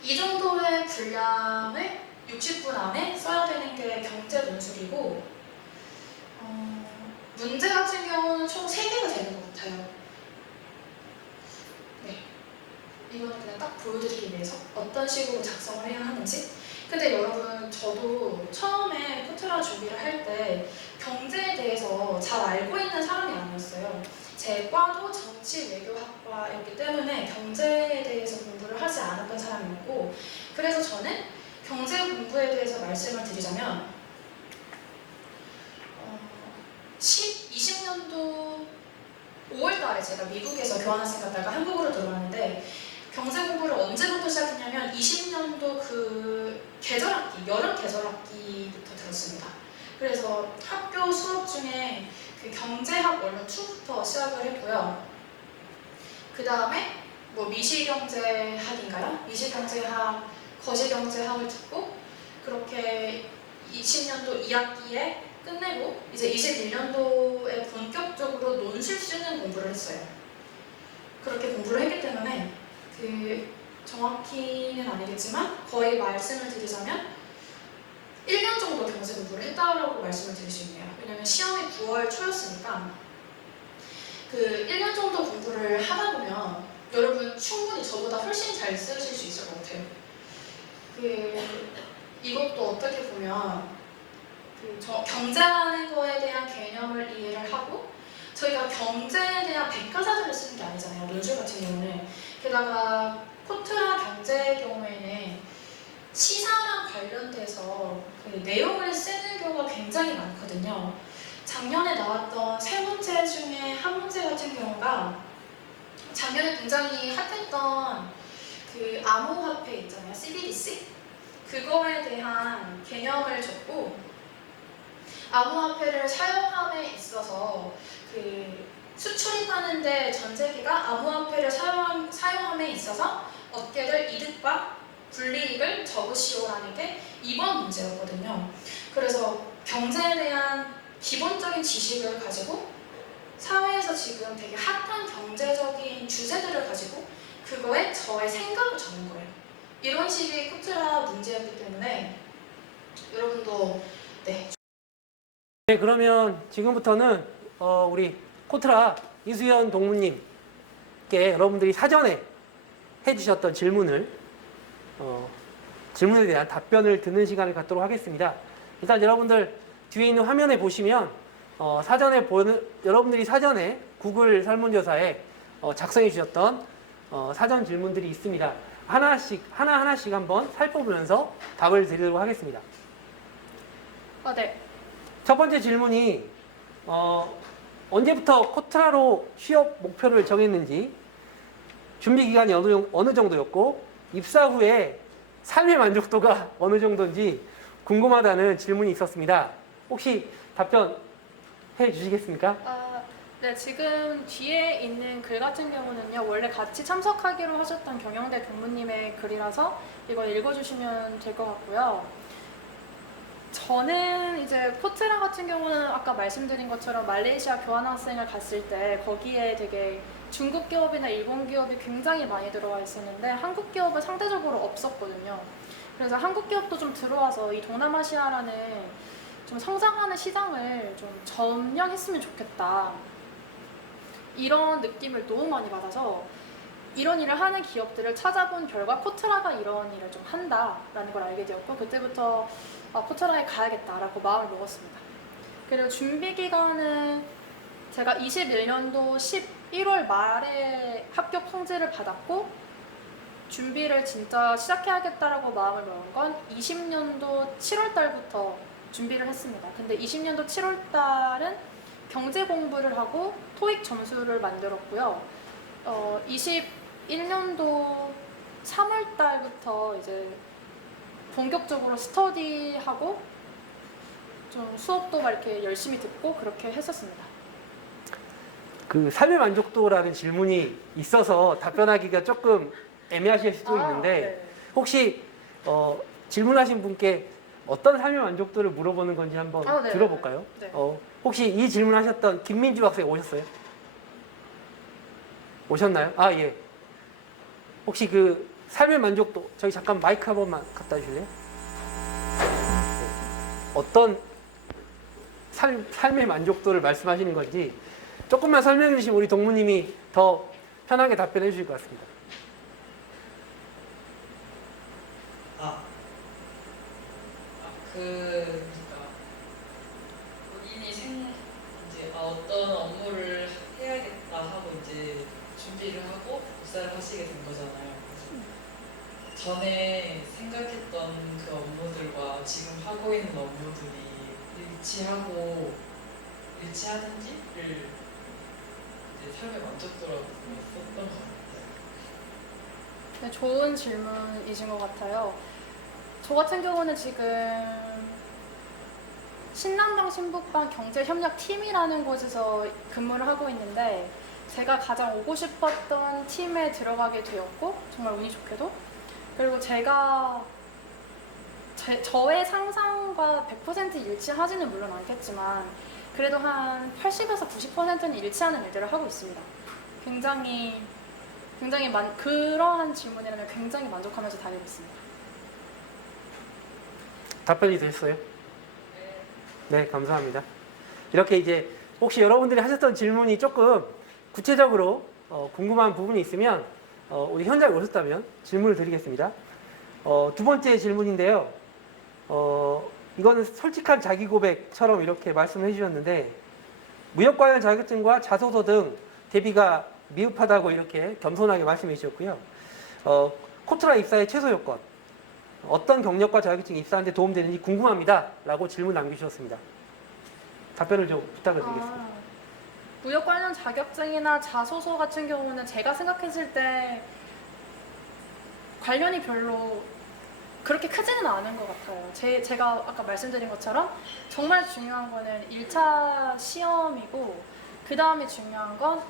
이 정도의 분량을 60분 안에 써야 되는 게 경제 논술이고, 문제 같은 경우는 총 3개가 되는 것 같아요. 네, 이거는 그냥 딱 보여드리기 위해서 어떤 식으로 작성을 해야 하는지. 근데 여러분, 저도 처음에 코트라 준비를 할 때 경제에 대해서 잘 알고 있는 사람이 아니었어요. 제 과도 정치 외교학과였기 때문에 경제에 대해서 공부를 하지 않았던 사람이었고, 그래서 저는 경제 공부에 대해서 말씀을 드리자면 20년도 5월달에 제가 미국에서 교환학생 갔다가 한국으로 들어왔는데, 경제 공부를 언제부터 시작했냐면 20년도 그 계절학기, 여름 계절학기부터 들었습니다. 그래서 학교 수업 중에 그 경제학 원론 2부터 시작을 했고요. 그 다음에 뭐 미시경제학인가요? 미시경제학, 거시경제학을 듣고, 그렇게 20년도 2학기에 끝내고 이제 21년도에 본격적으로 논술 쓰는 공부를 했어요. 그렇게 공부를 했기 때문에 정확히는 아니겠지만 거의 말씀을 드리자면 1년 정도 경제 공부를 했다라고 말씀을 드릴 수 있네요. 왜냐면 시험이 9월 초였으니까 그 1년 정도 공부를 하다 보면 여러분 충분히 저보다 훨씬 잘 쓰실 수 있을 것 같아요. 이것도 어떻게 보면 경제라는 거에 대한 개념을 이해를 하고, 저희가 경제에 대한 백과사전을 쓰는 게 아니잖아요, 논술 같은 경우는. 게다가 코트라 경제의 경우에는 시사랑 관련돼서 그 내용을 쓰는 경우가 굉장히 많거든요. 작년에 나왔던 3문제 중에 한 문제 같은 경우가 작년에 굉장히 핫했던 그 암호화폐 있잖아요, CBDC? 그거에 대한 개념을 줬고, 암호화폐를 사용함에 있어서 그 수출입하는데 전 세계가 암호화폐를 사용함에 있어서 얻게 될 이득과 불이익을 적으시오라는 게 이번 문제였거든요. 그래서 경제에 대한 기본적인 지식을 가지고 사회에서 지금 되게 핫한 경제적인 주제들을 가지고 그거에 저의 생각을 적는 거예요. 이런 식의 코트라 문제였기 때문에 여러분도 네. 네, 그러면 지금부터는 우리 코트라 이수연 동무님께 여러분들이 사전에 해주셨던 질문에 대한 답변을 듣는 시간을 갖도록 하겠습니다. 일단 여러분들 뒤에 있는 화면에 보시면 여러분들이 사전에 구글 설문조사에 작성해 주셨던 사전 질문들이 있습니다. 하나하나씩 한번 살펴보면서 답을 드리도록 하겠습니다. 네. 첫 번째 질문이 언제부터 코트라로 취업 목표를 정했는지, 준비 기간이 어느 정도였고, 입사 후에 삶의 만족도가 어느 정도인지 궁금하다는 질문이 있었습니다. 혹시 답변해 주시겠습니까? 네, 지금 뒤에 있는 글 같은 경우는요, 원래 같이 참석하기로 하셨던 경영대 동무님의 글이라서 이걸 읽어주시면 될 것 같고요. 저는 이제 코트라 같은 경우는 아까 말씀드린 것처럼 말레이시아 교환학생을 갔을 때 거기에 되게 중국 기업이나 일본 기업이 굉장히 많이 들어와 있었는데 한국 기업은 상대적으로 없었거든요. 그래서 한국 기업도 좀 들어와서 이 동남아시아라는 좀 성장하는 시장을 좀 점령했으면 좋겠다. 이런 느낌을 너무 많이 받아서 이런 일을 하는 기업들을 찾아본 결과 코트라가 이런 일을 좀 한다라는 걸 알게 되었고, 그때부터 코트라에 가야겠다라고 마음을 먹었습니다. 그리고 준비 기간은 제가 21년도 11월 말에 합격 통지를 받았고, 준비를 진짜 시작해야겠다라고 마음을 먹은 건 20년도 7월 달부터 준비를 했습니다. 근데 20년도 7월 달은 경제 공부를 하고 토익 점수를 만들었고요. 21년도 3월 달부터 이제 본격적으로 스터디하고 좀 수업도 막 이렇게 열심히 듣고 그렇게 했었습니다. 그 삶의 만족도라는 질문이 있어서 답변하기가 조금 애매하실 수도 있는데, 네. 혹시 질문하신 분께 어떤 삶의 만족도를 물어보는 건지 한번 네. 들어볼까요? 네. 혹시 이 질문하셨던 김민주 학생 오셨어요? 오셨나요? 예. 혹시 그 삶의 만족도, 저희 잠깐 마이크 한 번만 갖다 주실래요? 어떤 삶의 만족도를 말씀하시는 건지 조금만 설명해 주시면 우리 동무님이 더 편하게 답변해 주실 것 같습니다. 그러니까 본인이 이제 어떤 업무를 해야겠다 하고 이제 준비를 하고 입사를 하시게 된 거잖아요. 그래서 전에 생각했던 그 업무들과 지금 하고 있는 업무들이 일치하는지를 이제 삶의 만족도라고 썼던 것 같아요. 네, 좋은 질문이신 것 같아요. 저 같은 경우는 지금 신남당 신북방 경제협력팀이라는 곳에서 근무를 하고 있는데, 제가 가장 오고 싶었던 팀에 들어가게 되었고, 정말 운이 좋게도, 그리고 제가 저의 상상과 100% 일치하지는 물론 않겠지만 그래도 한 80에서 90%는 일치하는 일들을 하고 있습니다. 굉장히 그러한 질문이라면 굉장히 만족하면서 다니고 있습니다. 답변이 됐어요? 네, 감사합니다. 이렇게 이제 혹시 여러분들이 하셨던 질문이 조금 구체적으로 궁금한 부분이 있으면 우리 현장에 오셨다면 질문을 드리겠습니다. 두 번째 질문인데요. 이거는 솔직한 자기 고백처럼 이렇게 말씀해 주셨는데, 무역 관련 자격증과 자소서 등 대비가 미흡하다고 이렇게 겸손하게 말씀해 주셨고요. 코트라 입사의 최소 요건, 어떤 경력과 자격증이 입사하는 데 도움되는지 궁금합니다 라고 질문 남겨주셨습니다. 답변을 좀 부탁을 드리겠습니다. 무역 관련 자격증이나 자소서 같은 경우는 제가 생각했을 때 관련이 별로 그렇게 크지는 않은 것 같아요. 제가 아까 말씀드린 것처럼 정말 중요한 거는 1차 시험이고 그 다음에 중요한 건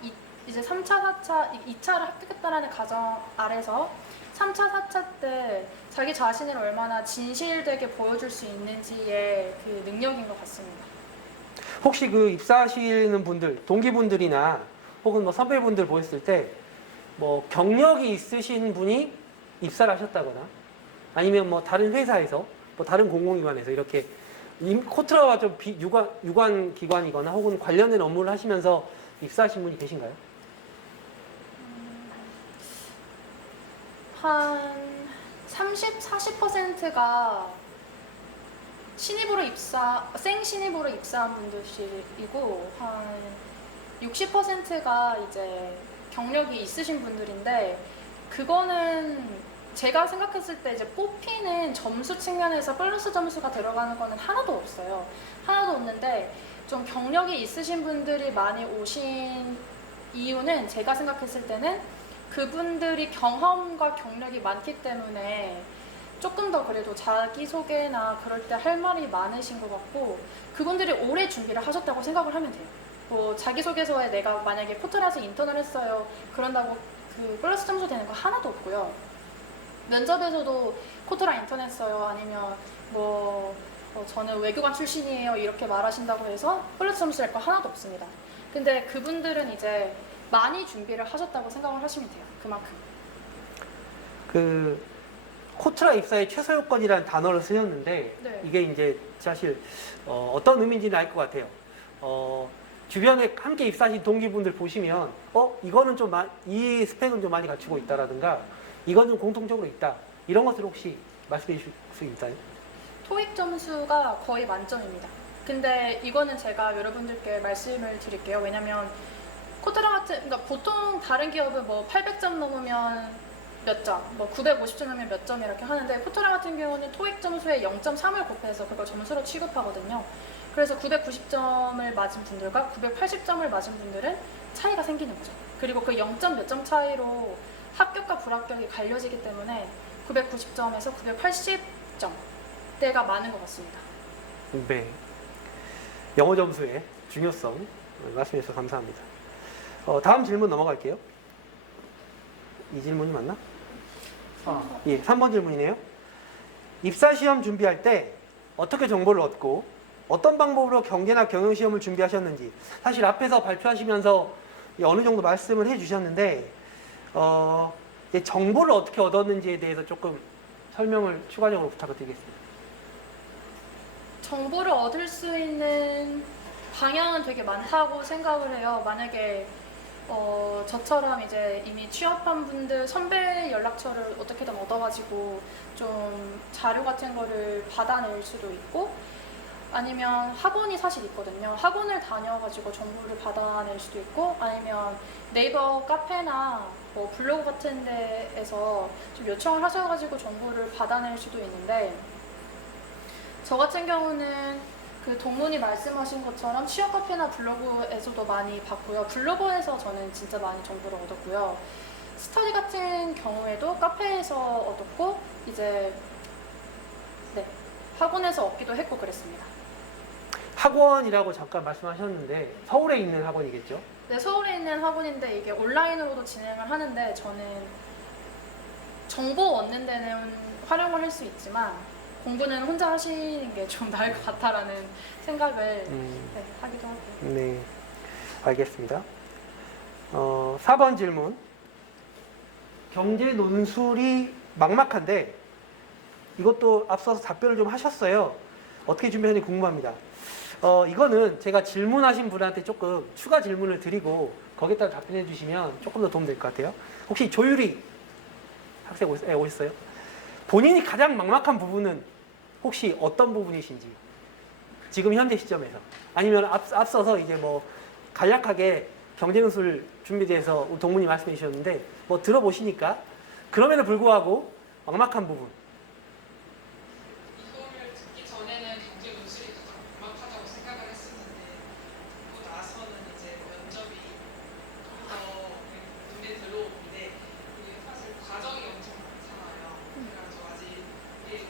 이제 3차, 4차, 2차를 합격했다라는 가정 아래서 3차, 4차 때 자기 자신을 얼마나 진실되게 보여줄 수 있는지의 그 능력인 것 같습니다. 혹시 그 입사하시는 분들, 동기분들이나 혹은 뭐 선배분들 보였을 때 뭐 경력이 있으신 분이 입사를 하셨다거나 아니면 뭐 다른 회사에서 뭐 다른 공공기관에서 이렇게 코트라와 좀 유관 기관이거나 혹은 관련된 업무를 하시면서 입사하신 분이 계신가요? 한 30, 40%가 생신입으로 입사한 분들이고 한 60%가 이제 경력이 있으신 분들인데 그거는 제가 생각했을 때 이제 뽑히는 점수 측면에서 플러스 점수가 들어가는 거는 하나도 없어요. 하나도 없는데 좀 경력이 있으신 분들이 많이 오신 이유는 제가 생각했을 때는 그분들이 경험과 경력이 많기 때문에 조금 더 그래도 자기소개나 그럴 때 할 말이 많으신 것 같고 그분들이 오래 준비를 하셨다고 생각을 하면 돼요. 뭐 자기소개서에 내가 만약에 코트라에서 인턴을 했어요. 그런다고 그 플러스 점수 되는 거 하나도 없고요. 면접에서도 코트라 인턴 했어요. 아니면 저는 외교관 출신이에요. 이렇게 말하신다고 해서 플러스 점수 될 거 하나도 없습니다. 근데 그분들은 이제 많이 준비를 하셨다고 생각을 하시면 돼요. 그만큼. 그 코트라 입사의 최소 요건이라는 단어를 쓰셨는데 네. 이게 이제 사실 어떤 의미인지는 알 것 같아요. 주변에 함께 입사하신 동기분들 보시면 이거는 좀 이 스펙은 좀 많이 갖추고 있다라든가 이건 좀 공통적으로 있다 이런 것을 혹시 말씀해 주실 수 있나요? 토익 점수가 거의 만점입니다. 근데 이거는 제가 여러분들께 말씀을 드릴게요. 왜냐면 코트라 그러니까 보통 다른 기업은 뭐 800점 넘으면 몇 점, 뭐 950점 넘으면 몇 점 이렇게 하는데 코트라 같은 경우는 토익 점수에 0.3을 곱해서 그걸 점수로 취급하거든요. 그래서 990점을 맞은 분들과 980점을 맞은 분들은 차이가 생기는 거죠. 그리고 그 0. 몇 점 차이로 합격과 불합격이 갈려지기 때문에 990점에서 980점대가 많은 것 같습니다. 네. 영어 점수의 중요성 말씀해 주셔서 감사합니다. 다음 질문 넘어갈게요. 이 질문이 맞나? 예, 3번 질문이네요. 입사 시험 준비할 때 어떻게 정보를 얻고 어떤 방법으로 경제나 경영시험을 준비하셨는지 사실 앞에서 발표하시면서 어느 정도 말씀을 해주셨는데 이제 정보를 어떻게 얻었는지에 대해서 조금 설명을 추가적으로 부탁을 드리겠습니다. 정보를 얻을 수 있는 방향은 되게 많다고 생각을 해요. 만약에 저처럼 이제 이미 취업한 분들 선배 연락처를 어떻게든 얻어가지고 좀 자료 같은 거를 받아낼 수도 있고 아니면 학원이 사실 있거든요. 학원을 다녀가지고 정보를 받아낼 수도 있고 아니면 네이버 카페나 뭐 블로그 같은 데에서 좀 요청을 하셔가지고 정보를 받아낼 수도 있는데 저 같은 경우는 그 동문이 말씀하신 것처럼 취업 카페나 블로그에서도 많이 봤고요. 블로그에서 저는 진짜 많이 정보를 얻었고요. 스터디 같은 경우에도 카페에서 얻었고 이제 학원에서 얻기도 했고 그랬습니다. 학원이라고 잠깐 말씀하셨는데 서울에 있는 학원이겠죠? 네, 서울에 있는 학원인데 이게 온라인으로도 진행을 하는데 저는 정보 얻는 데는 활용을 할 수 있지만 공부는 혼자 하시는 게 좀 나을 것 같다라는 생각을 하기도 하고요. 네, 알겠습니다. 4번 질문. 경제 논술이 막막한데 이것도 앞서서 답변을 좀 하셨어요. 어떻게 준비하는지 궁금합니다. 이거는 제가 질문하신 분한테 조금 추가 질문을 드리고 거기에 따라 답변해 주시면 조금 더 도움 될 것 같아요. 혹시 조유리 학생 오셨어요? 본인이 가장 막막한 부분은 혹시 어떤 부분이신지 지금 현재 시점에서 아니면 앞서서 이제 뭐 간략하게 경제논술 준비대에서 우리 동문이 말씀해 주셨는데 뭐 들어보시니까 그럼에도 불구하고 막막한 부분 이거를 듣기 전에는 경제 논술이 가장 막막하다고 생각을 했었는데 듣고 나서는 이제 면접이 더 눈에 들어오는데 이게 사실 과정이 엄청 많잖아요. 그래가지고 아직 이게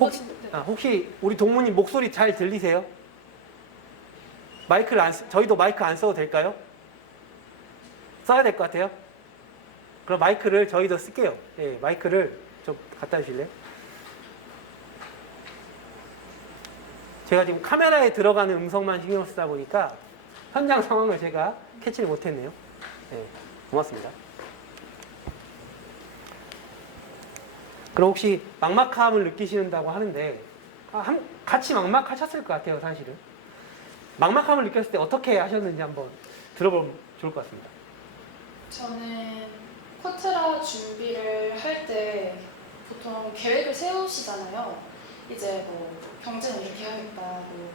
혹시 우리 동무님 목소리 잘 들리세요? 저희도 마이크 안 써도 될까요? 써야 될 것 같아요. 그럼 마이크를 저희도 쓸게요. 예, 마이크를 좀 갖다 주실래요? 제가 지금 카메라에 들어가는 음성만 신경 쓰다 보니까 현장 상황을 제가 캐치를 못했네요. 네, 고맙습니다. 그럼 혹시 막막함을 느끼신다고 하는데 같이 막막하셨을 것 같아요, 사실은. 막막함을 느꼈을 때 어떻게 하셨는지 한번 들어보면 좋을 것 같습니다. 저는 코트라 준비를 할 때 보통 계획을 세우시잖아요. 이제 뭐 경제는 이렇게 해야겠다, 뭐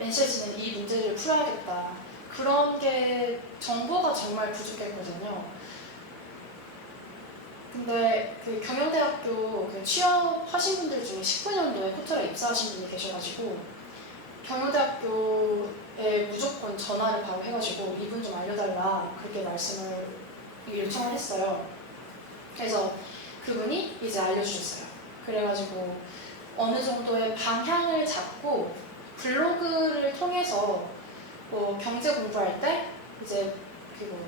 맨시즌은 이 문제를 풀어야겠다. 그런 게 정보가 정말 부족했거든요. 근데 그 경영대학교 그 취업하신 분들 중에 19년도에 코트라 입사하신 분이 계셔가지고 경영대학교에 무조건 전화를 바로 해가지고 이분 좀 알려달라 그렇게 말씀을 요청을 했어요. 그래서 그분이 이제 알려주셨어요. 그래가지고 어느 정도의 방향을 잡고 블로그를 통해서 뭐 경제 공부할 때 이제 그뭐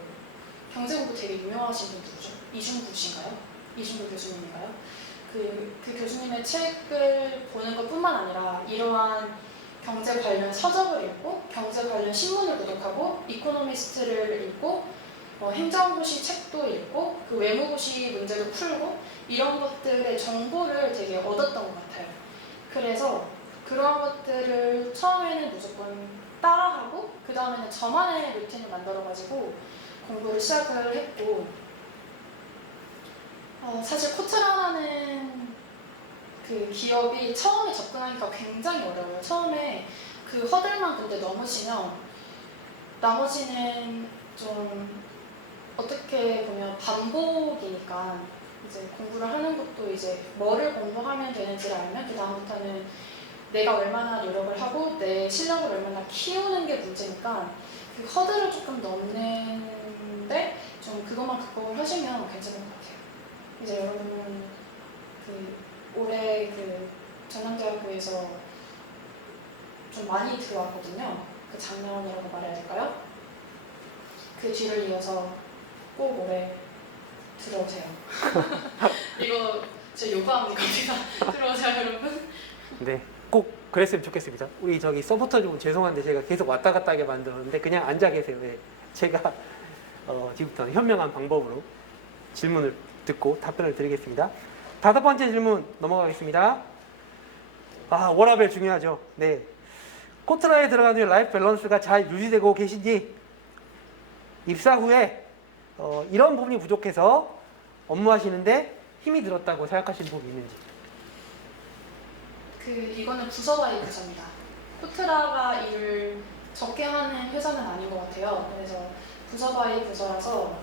경제 공부 되게 유명하신 분 누구죠? 이중구 씨인가요? 이중구 교수님인가요? 그 교수님의 책을 보는 것뿐만 아니라 이러한 경제 관련 서적을 읽고 경제 관련 신문을 구독하고 이코노미스트를 읽고 행정고시 책도 읽고 그 외무고시 문제도 풀고 이런 것들의 정보를 되게 얻었던 것 같아요. 그래서 그런 것들을 처음에는 무조건 따라하고 그 다음에는 저만의 루틴을 만들어가지고 공부를 시작을 했고 사실 코트라라는 그 기업이 처음에 접근하기가 굉장히 어려워요. 처음에 그 허들만 근데 넘으시면 나머지는 좀 어떻게 보면 반복이니까 이제 공부를 하는 것도 이제 뭐를 공부하면 되는지를 알면 그 다음부터는 내가 얼마나 노력을 하고 내 실력을 얼마나 키우는 게 문제니까 그 허들을 조금 넘는데 좀 그것만 극복을 하시면 괜찮을 것 같아요. 이제 여러분 그 올해 그 전남대학교에서 좀 많이 들어왔거든요. 그 작년이라고 말해야 될까요? 그 뒤를 이어서 꼭 올해 들어오세요. 이거 제 요구합니다. 들어오세요, 여러분. 네, 꼭 그랬으면 좋겠습니다. 우리 저기 서포터 좀 죄송한데 제가 계속 왔다 갔다 하게 만들었는데 그냥 앉아 계세요. 네. 제가 지금부터는 현명한 방법으로 질문을 듣고 답변을 드리겠습니다. 5번째 질문 넘어가겠습니다. 워라밸 중요하죠. 네, 코트라에 들어가는 라이프 밸런스가 잘 유지되고 계신지, 입사 후에 이런 부분이 부족해서 업무하시는데 힘이 들었다고 생각하시는 부분이 있는지. 이거는 부서 바이 부서입니다. 코트라가 일을 적게 하는 회사는 아닌 것 같아요. 그래서 부서 바이 부서라서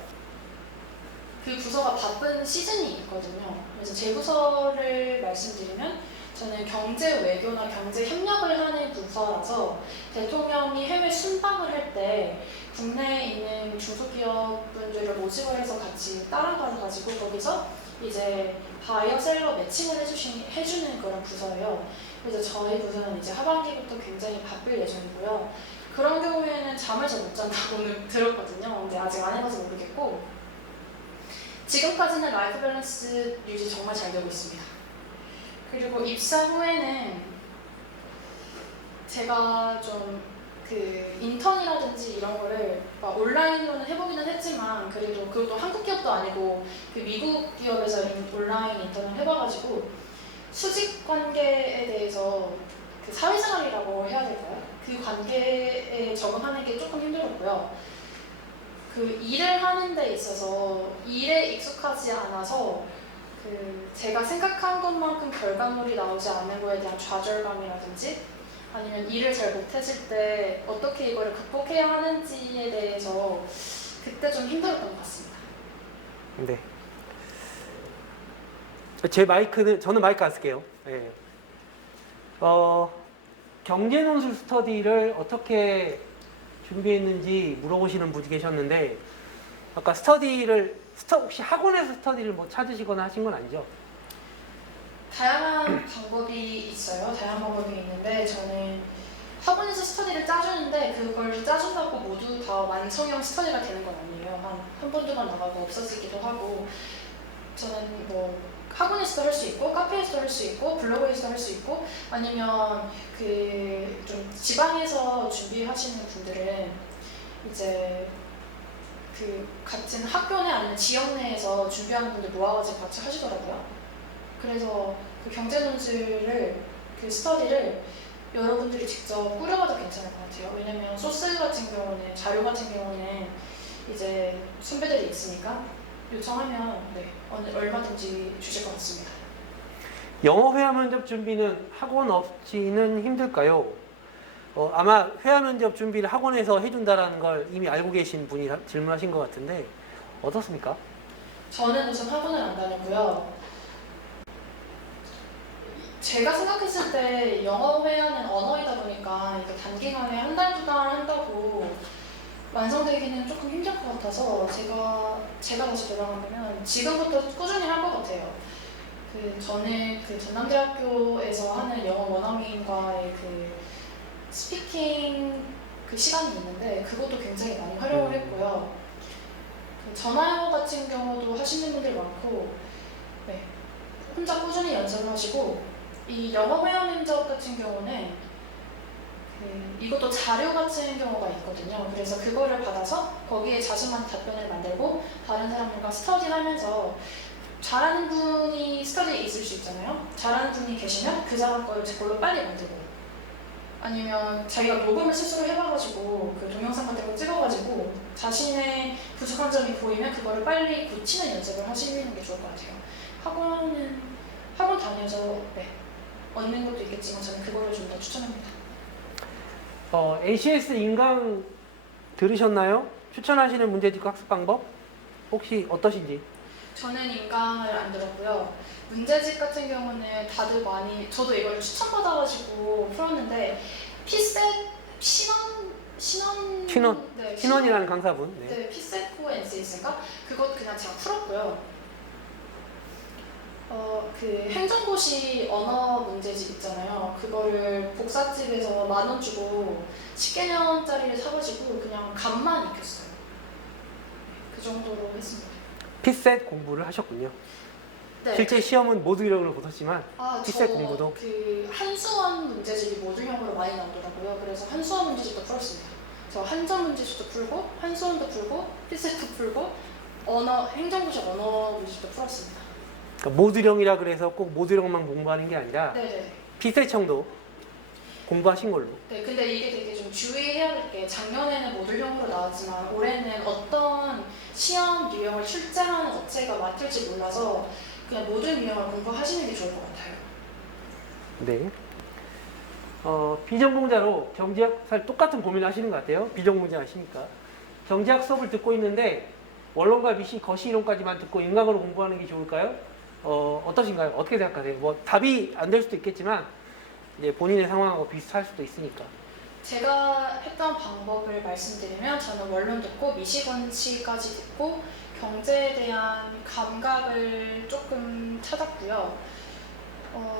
그 부서가 바쁜 시즌이 있거든요. 그래서 제 부서를 말씀드리면 저는 경제 외교나 경제 협력을 하는 부서라서 대통령이 해외 순방을 할 때 국내에 있는 중소기업 분들을 모집을 해서 같이 따라가가지고 거기서 이제 바이어 셀러 매칭을 해주는 그런 부서예요. 그래서 저희 부서는 이제 하반기부터 굉장히 바쁠 예정이고요. 그런 경우에는 잠을 잘 못 잔다고는 들었거든요. 근데 아직 안 해봐서 모르겠고 지금까지는 라이프 밸런스 유지 정말 잘 되고 있습니다. 그리고 입사 후에는 제가 좀 그 인턴이라든지 이런 거를 온라인으로는 해보기는 했지만 그래도 그것도 한국 기업도 아니고 그 미국 기업에서 온라인 인턴을 해봐가지고 수직 관계에 대해서 그 사회생활이라고 해야 될까요? 그 관계에 적응하는 게 조금 힘들었고요. 그 일을 하는 데 있어서 일에 익숙하지 않아서 그 제가 생각한 것만큼 결과물이 나오지 않는 거에 대한 좌절감이라든지 아니면 일을 잘 못했을 때 어떻게 이거를 극복해야 하는지에 대해서 그때 좀 힘들었던 것 같습니다. 네. 저는 마이크 안 쓸게요. 네. 경제 논술 스터디를 어떻게 준비했는지 물어보시는 분이 계셨는데 아까 혹시 학원에서 스터디를 뭐 찾으시거나 하신 건 아니죠? 다양한 방법이 있어요. 다양한 방법이 있는데 저는 학원에서 스터디를 짜주는데 그걸 짜준다고 모두 다 완성형 스터디가 되는 건 아니에요. 한 번, 두 번 나가고 없어지기도 하고 저는 뭐 학원에서도 할 수 있고 카페에서도 할 수 있고 블로그에서도 할 수 있고 아니면 그 좀 지방에서 준비하시는 분들은 이제 그 같은 학교 내 아니면 지역 내에서 준비하는 분들 모아가지고 같이 하시더라고요. 그래서 그 경제 논술을 그 스터디를 여러분들이 직접 꾸려봐도 괜찮을 것 같아요. 왜냐면 소스 같은 경우는 자료 같은 경우는 이제 선배들이 있으니까 요청하면 네, 얼마든지 주실 것 같습니다. 영어 회화 면접 준비는 학원 없이는 힘들까요? 아마 회화 면접 준비를 학원에서 해준다라는 걸 이미 알고 계신 분이 질문하신 것 같은데 어떻습니까? 저는 우선 학원을 안 다녔고요. 제가 생각했을 때 영어 회화는 언어이다 보니까 이게 단기간에 한 달, 두 달 한다고 완성되기는 조금 힘들 것 같아서 제가 다시 돌아가면 지금부터 꾸준히 할 것 같아요. 저는 그 전남대학교에서 하는 영어 원어민과의 그 스피킹 그 시간이 있는데 그것도 굉장히 많이 활용을 했고요. 그 전화영어 같은 경우도 하시는 분들 많고 네, 혼자 꾸준히 연습을 하시고 이 영어 회화 면접 같은 경우는 이것도 자료 같은 경우가 있거든요. 그래서 그거를 받아서 거기에 자신만의 답변을 만들고 다른 사람들과 스터디하면서 잘하는 분이 스터디에 있을 수 있잖아요. 잘하는 분이 계시면 그 사람 걸 제 걸로 빨리 만들고 아니면 자기가 녹음을 스스로 해봐가지고 그 동영상 같은 거 찍어가지고 자신의 부족한 점이 보이면 그거를 빨리 고치는 연습을 하시는 게 좋을 것 같아요. 학원 다녀서 네, 얻는 것도 있겠지만 저는 그거를 좀 더 추천합니다. ACS 인강 들으셨나요? 추천하시는 문제집 학습 방법 혹시 어떠신지? 저는 인강을 안 들었고요. 문제집 같은 경우는 다들 많이 저도 이걸 추천받아가지고 풀었는데 피셋 신원 네, 신원이라는 강사분. 네. 네, 피셋9 NCS인가? 그것 그냥 제가 풀었고요. 그 행정고시 언어 문제집 있잖아요. 그거를 복사집에서 10,000원 주고 10개년짜리를 사가지고 그냥 감만 익혔어요. 그 정도로 했습니다. 피셋 공부를 하셨군요. 네. 실제 시험은 모듈형으로 보셨지만 피셋 공부도 그 한수원 문제집이 모듈형으로 많이 나오더라고요. 그래서 한수원 문제집도 풀었습니다. 저 한정 문제집도 풀고 한수원도 풀고 피셋도 풀고 행정고시 언어 문제집도 풀었습니다. 그러니까 모듈형이라 그래서 꼭 모듈형만 공부하는 게 아니라 네네. 피셋형도 공부하신 걸로. 네, 근데 이게 되게 좀 주의해야 될 게 작년에는 모듈형으로 나왔지만 올해는 어떤 시험 유형을 출제하는 업체가 맡을지 몰라서 그냥 모든 유형을 공부하시는 게 좋을 것 같아요. 네. 비전공자로 경제학 똑같은 고민을 하시는 것 같아요. 비전공자 하시니까. 경제학 수업을 듣고 있는데 원론과 미시, 거시 이론까지만 듣고 인강으로 공부하는 게 좋을까요? 어떠신가요? 어떻게 생각하세요? 뭐 답이 안 될 수도 있겠지만 이제 본인의 상황하고 비슷할 수도 있으니까. 제가 했던 방법을 말씀드리면 저는 원론 듣고 미시건치까지 듣고 경제에 대한 감각을 조금 찾았고요.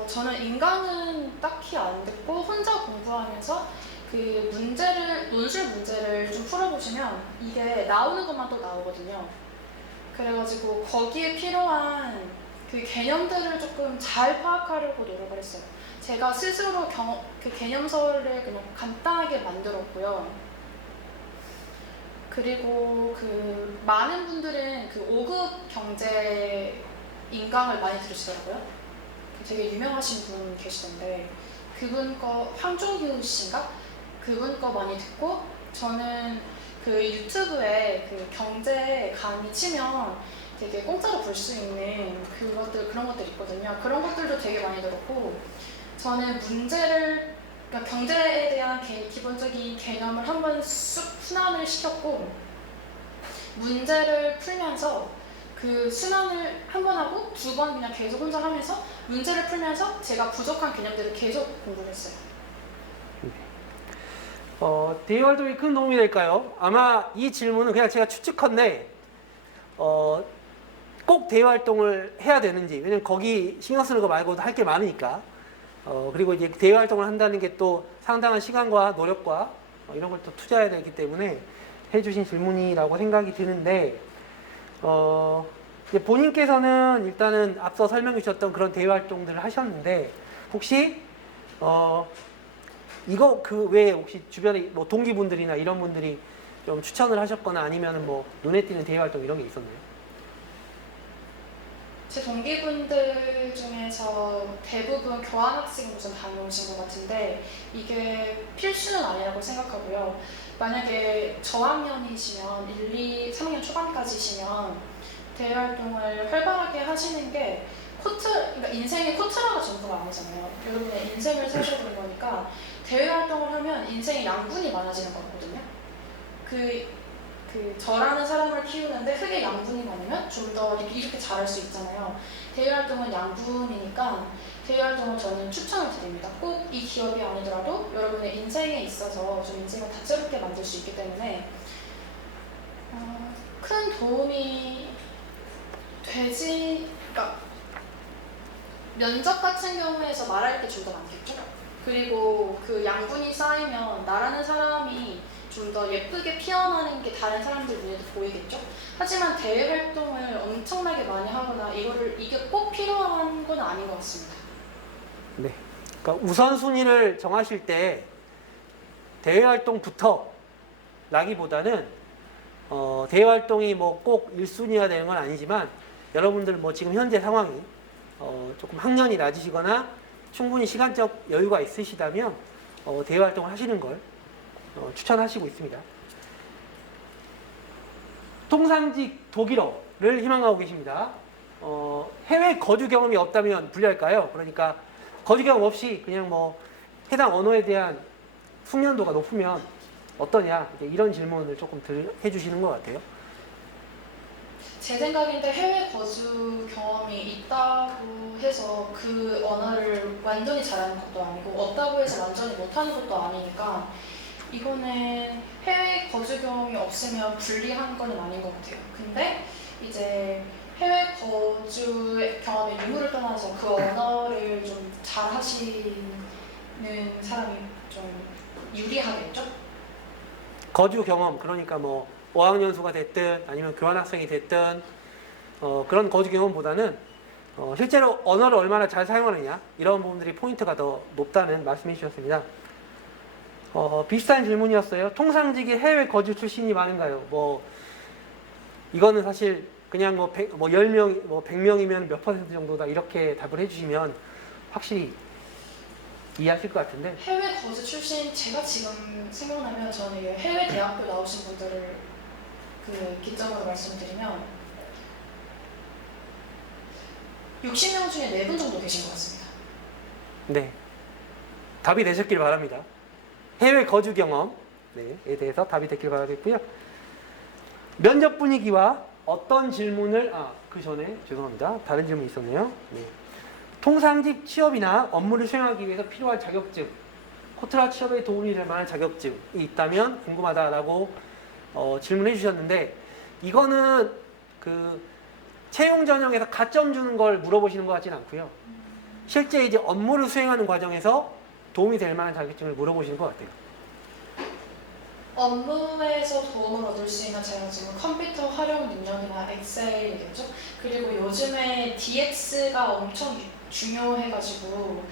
저는 인강은 딱히 안 듣고 혼자 공부하면서 그 논술 문제를 좀 풀어보시면 이게 나오는 것만 또 나오거든요. 그래가지고 거기에 필요한 그 개념들을 조금 잘 파악하려고 노력을 했어요. 제가 스스로 그 개념서를 그냥 간단하게 만들었고요. 그리고 그 많은 분들은 그 5급 경제 인강을 많이 들으시더라고요. 되게 유명하신 분 계시던데 그분 거 황종규 씨인가? 그분 거 많이 듣고 저는 그 유튜브에 그 경제 강의 치면 되게 공짜로 볼 수 있는 그런 것들 있거든요. 그런 것들도 되게 많이 들었고 저는 그러니까 경제에 대한 기본적인 개념을 한번 쑥 순환을 시켰고 문제를 풀면서 그 순환을 한 번 하고 2번 그냥 계속 혼자 하면서 문제를 풀면서 제가 부족한 개념들을 계속 공부를 했어요. 대외 활동이 큰 도움이 될까요? 아마 이 질문은 그냥 제가 추측컨대 꼭 대외 활동을 해야 되는지, 왜냐면 거기 신경 쓰는 거 말고도 할 게 많으니까. 그리고 이제 대외 활동을 한다는 게 또 상당한 시간과 노력과 이런 걸 또 투자해야 되기 때문에 해주신 질문이라고 생각이 드는데, 이제 본인께서는 일단은 앞서 설명해 주셨던 그런 대외 활동들을 하셨는데, 혹시, 이거 그 외에 혹시 주변에 뭐 동기분들이나 이런 분들이 좀 추천을 하셨거나 아니면은 뭐 눈에 띄는 대외 활동 이런 게 있었나요? 제 동기분들 중에서 대부분 교환학생으로 좀 다녀오신 것 같은데 이게 필수는 아니라고 생각하고요. 만약에 저학년이시면 1, 2, 3학년 초반까지시면 대외활동을 활발하게 하시는 게 그러니까 인생의 코트라가 전부가 아니잖아요. 여러분의 인생을 살펴보는 거니까 대외활동을 하면 인생의 양분이 많아지는 거거든요. 저라는 사람을 키우는데 흙의 양분이 많으면 좀 더 이렇게 잘할 수 있잖아요. 대외활동은 양분이니까 대외활동을 저는 추천을 드립니다. 꼭 이 기업이 아니더라도 여러분의 인생에 있어서 좀 인생을 다채롭게 만들 수 있기 때문에 큰 도움이 그러니까 면접 같은 경우에서 말할 게 좀 더 많겠죠? 그리고 그 양분이 쌓이면 나라는 사람이 좀 더 예쁘게 피어나는 게 다른 사람들 눈에도 보이겠죠? 하지만 대외 활동을 엄청나게 많이 하거나 이게 꼭 필요한 건 아닌 것 같습니다. 네. 그러니까 우선순위를 정하실 때 대외 활동부터 라기보다는 대외 활동이 뭐 꼭 1순위가 되는 건 아니지만 여러분들 뭐 지금 현재 상황이 조금 학년이 낮으시거나 충분히 시간적 여유가 있으시다면 대외 활동을 하시는 걸 추천하시고 있습니다. 통상직 독일어를 희망하고 계십니다. 해외 거주 경험이 없다면 불리할까요? 그러니까 거주 경험 없이 그냥 뭐 해당 언어에 대한 숙련도가 높으면 어떠냐, 이런 질문을 조금 해주시는 것 같아요. 제 생각인데 해외 거주 경험이 있다고 해서 그 언어를 완전히 잘하는 것도 아니고 없다고 해서 완전히 못하는 것도 아니니까 이거는 해외 거주 경험이 없으면 불리한 건 아닌 것 같아요. 근데 이제 해외 거주 경험의 유무를 떠나서 그 언어를 좀 잘 하시는 사람이 좀 유리하겠죠? 거주 경험, 그러니까 뭐 어학연수가 됐든 아니면 교환학생이 됐든 그런 거주 경험보다는 실제로 언어를 얼마나 잘 사용하느냐 이런 부분들이 포인트가 더 높다는 말씀해 주셨습니다. 비슷한 질문이었어요. 통상직이 해외 거주 출신이 많은가요? 뭐 이거는 사실 그냥 뭐 10명, 뭐 100명이면 몇 퍼센트 정도다 이렇게 답을 해주시면 확실히 이해하실 것 같은데, 해외 거주 출신 제가 지금 생각나면 저는 이게 해외 대학교 나오신 분들을 기점으로 말씀드리면 60명 중에 4분 정도 계신 것 같습니다. 네, 답이 되셨길 바랍니다. 해외 거주 경험에 대해서 답이 됐길 바라겠고요. 면접 분위기와 어떤 질문을 그 전에 죄송합니다. 다른 질문이 있었네요. 네. 통상직 취업이나 업무를 수행하기 위해서 필요한 자격증, 코트라 취업에 도움이 될 만한 자격증이 있다면 궁금하다라고 질문해 주셨는데, 이거는 그 채용 전형에서 가점 주는 걸 물어보시는 것 같지는 않고요. 실제 이제 업무를 수행하는 과정에서 도움이 될 만한 자격증을 물어보시는 것 같아요. 업무에서 도움을 얻을 수 있는 자격증은 컴퓨터 활용 능력이나 엑셀이겠죠? 그리고 요즘에 DX가 엄청 중요해가지고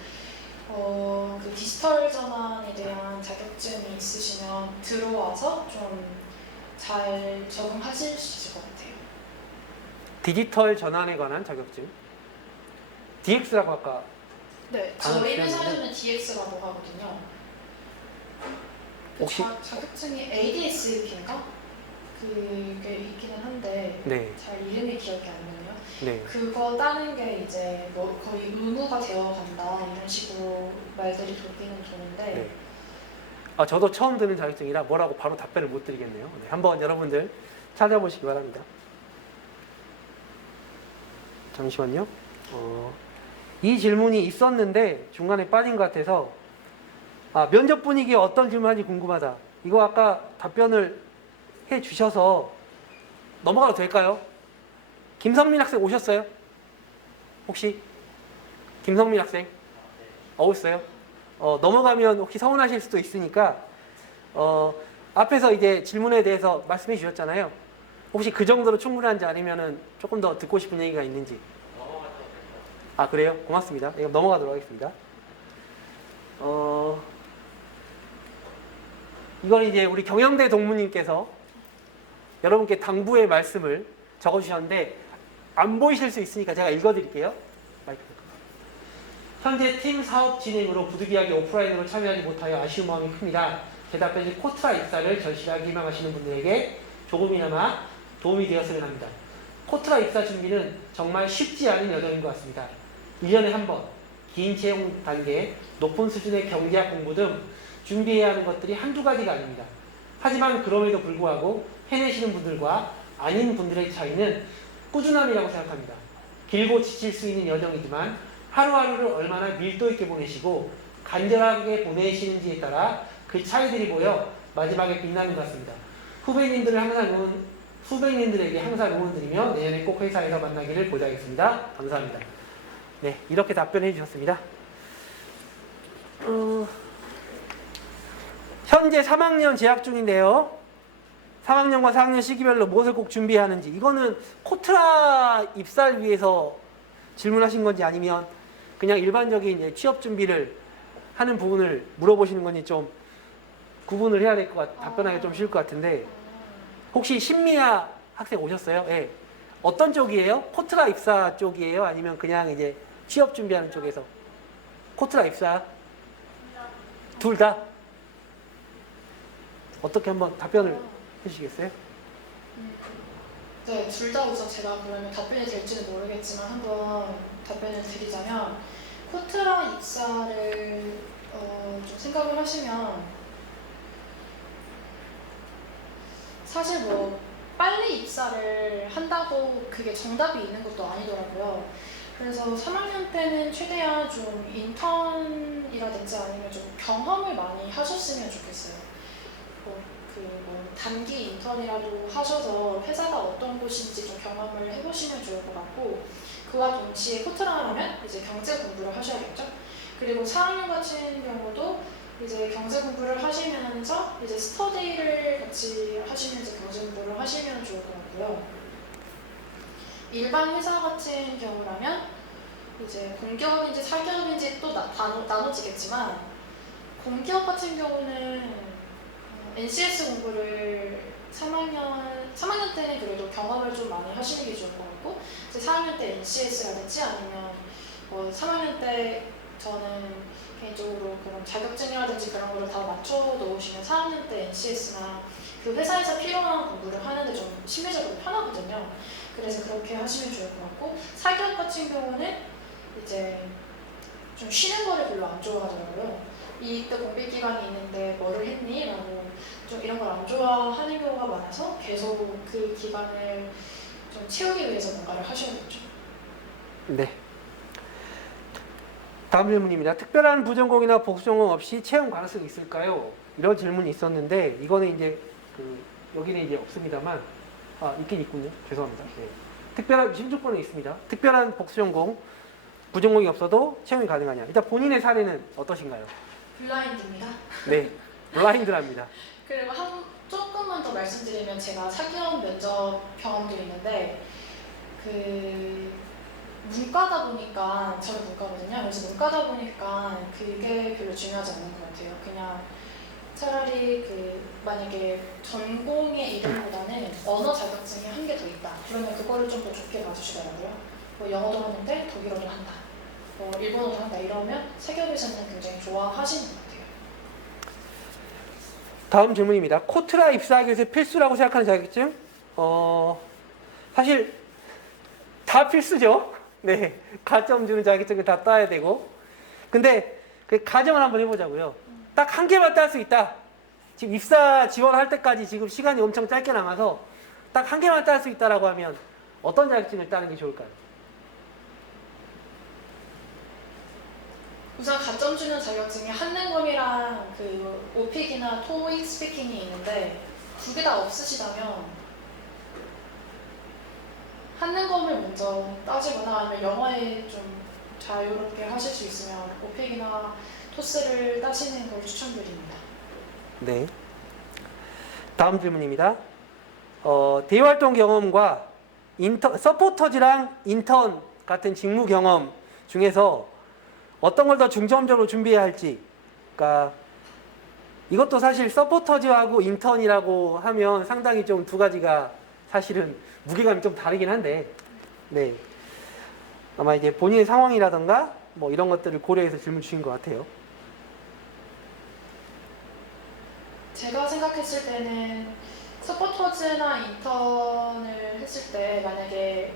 그 디지털 전환에 대한 자격증이 있으시면 들어와서 좀 잘 적응하실 수 있을 것 같아요. 디지털 전환에 관한 자격증, DX라고 아까 네, 저희 회사에서는 DX라고 하거든요. 혹시 자격증이 ADSP인가? 그게 있기는 한데 네, 잘 이름이 기억이 안 나네요. 네, 그거 따는 게 이제 뭐 거의 의무가 되어간다 이런 식으로 말들이 돌기는 도는데 네. 저도 처음 듣는 자격증이라 뭐라고 바로 답변을 못 드리겠네요. 네, 한번 여러분들 찾아보시기 바랍니다. 잠시만요. 이 질문이 있었는데 중간에 빠진 것 같아서 면접 분위기에 어떤 질문하는지 궁금하다. 이거 아까 답변을 해 주셔서 넘어가도 될까요? 김성민 학생 오셨어요? 혹시? 김성민 학생? 오셨어요? 넘어가면 혹시 서운하실 수도 있으니까 앞에서 이제 질문에 대해서 말씀해 주셨잖아요. 혹시 그 정도로 충분한지 아니면은 조금 더 듣고 싶은 얘기가 있는지. 아, 그래요? 고맙습니다. 이거 넘어가도록 하겠습니다. 이건 이제 우리 경영대 동무님께서 여러분께 당부의 말씀을 적어주셨는데 안 보이실 수 있으니까 제가 읽어드릴게요. 마이크. 현재 팀 사업 진행으로 부득이하게 오프라인으로 참여하지 못하여 아쉬운 마음이 큽니다. 대답해주 코트라 입사를 절실하게 희망하시는 분들에게 조금이나마 도움이 되었으면 합니다. 코트라 입사 준비는 정말 쉽지 않은 여정인 것 같습니다. 1년에 한 번, 긴 채용 단계, 높은 수준의 경제학 공부 등 준비해야 하는 것들이 한두 가지가 아닙니다. 하지만 그럼에도 불구하고 해내시는 분들과 아닌 분들의 차이는 꾸준함이라고 생각합니다. 길고 지칠 수 있는 여정이지만 하루하루를 얼마나 밀도 있게 보내시고 간절하게 보내시는지에 따라 그 차이들이 보여 마지막에 빛나는 것 같습니다. 후배님들에게 항상 응원드리며 내년에 꼭 회사에서 만나기를 고대하겠습니다. 감사합니다. 네, 이렇게 답변해 주셨습니다. 현재 3학년 재학 중인데요. 3학년과 4학년 시기별로 무엇을 꼭 준비해야 하는지, 이거는 코트라 입사를 위해서 질문하신 건지 아니면 그냥 일반적인 이제 취업 준비를 하는 부분을 물어보시는 건지 좀 구분을 해야 될 것 같, 답변하기 좀 쉬울 것 같은데, 혹시 신미아 학생 오셨어요? 예. 어떤 쪽이에요? 코트라 입사 쪽이에요? 아니면 그냥 이제 취업 준비하는 쪽에서? 코트라 입사? 둘 다? 어떻게 한번 답변을 해주시겠어요? 네, 둘 다 우선 제가 그러면 답변이 될지는 모르겠지만 한번 답변을 드리자면, 코트라 입사를 좀 생각을 하시면 사실 뭐 빨리 입사를 한다고 그게 정답이 있는 것도 아니더라고요. 그래서 3학년 때는 최대한 좀 인턴이라든지 아니면 좀 경험을 많이 하셨으면 좋겠어요. 뭐 단기 인턴이라도 하셔서 회사가 어떤 곳인지 좀 경험을 해보시면 좋을 것 같고, 그와 동시에 코트라 하면 이제 경제 공부를 하셔야겠죠. 그리고 4학년 같은 경우도 이제 경제 공부를 하시면서 이제 스터디를 같이 하시면서 경제 공부를 하시면 좋을 것 같고요. 일반 회사 같은 경우라면 이제 공기업인지 사기업인지 또 나눠지겠지만, 공기업 같은 경우는 NCS 공부를 3학년 때는 그래도 경험을 좀 많이 하시는 게 좋을 것 같고, 이제 4학년 때 NCS라든지 아니면 뭐 3학년 때 저는 개인적으로 그런 자격증이라든지 그런 거를 다 맞춰 놓으시면 4학년 때 NCS나 그 회사에서 필요한 공부를 하는데 좀 심리적으로 편하거든요. 그래서 그렇게 하시면 좋을 것 같고, 사기업 같은 경우는 이제 좀 쉬는 거를 별로 안 좋아하더라고요. 이때 공백 기간이 있는데 뭐를 했니? 라고 좀 이런 걸 안 좋아하는 경우가 많아서 계속 그 기간을 좀 채우기 위해서 뭔가를 하셔야겠죠. 네. 다음 질문입니다. 특별한 부전공이나 복수전공 없이 채용 가능성이 있을까요? 이런 질문이 있었는데, 이거는 이제 여기는 이제 없습니다만, 있긴 있군요. 죄송합니다. 네. 특별한 심조건은 있습니다. 특별한 복수전공, 부전공이 없어도 채용이 가능하냐? 일단 본인의 사례는 어떠신가요? 블라인드입니다. 네, 블라인드랍니다. 그리고 조금만 더 말씀드리면, 제가 사기업 면접 경험도 있는데, 문과다 보니까, 저는 문과거든요. 그래서 문과다 보니까 그게 별로 중요하지 않은 것 같아요. 그냥 차라리 만약에 전공의 이름보다는 언어 자격증이 한 개 더 있다. 그러면 그거를 좀 더 좋게 봐주시더라고요. 뭐 영어도 하는데 독일어도 한다. 뭐 일본어도 한다. 이러면 사기업에서는 굉장히 좋아하시는 것 같아요. 다음 질문입니다. 코트라 입사하기 위해서 필수라고 생각하는 자격증? 사실 다 필수죠. 네, 가점 주는 자격증을 다 따야 되고. 근데 그 가정을 한번 해보자고요. 딱 한 개만 딸 수 있다. 지금 입사 지원할 때까지 지금 시간이 엄청 짧게 남아서 딱 한 개만 딸 수 있다라고 하면 어떤 자격증을 따는 게 좋을까요? 우선 가점 주는 자격증이 한능검이랑 오픽이나 토익 스피킹이 있는데, 두 개 다 없으시다면 한능검을 먼저 따지거나 아니면 영어에 좀 자유롭게 하실 수 있으면 오픽이나 토스를 따시는 걸 추천드립니다. 네. 다음 질문입니다. 대외활동 경험과 서포터즈랑 인턴 같은 직무 경험 중에서 어떤 걸 더 중점적으로 준비해야 할지. 그러니까 이것도 사실 서포터즈하고 인턴이라고 하면 상당히 좀 두 가지가 사실은 무게감이 좀 다르긴 한데, 네. 아마 이제 본인의 상황이라던가 뭐 이런 것들을 고려해서 질문 주신 것 같아요. 제가 생각했을 때는 서포터즈나 인턴을 했을 때 만약에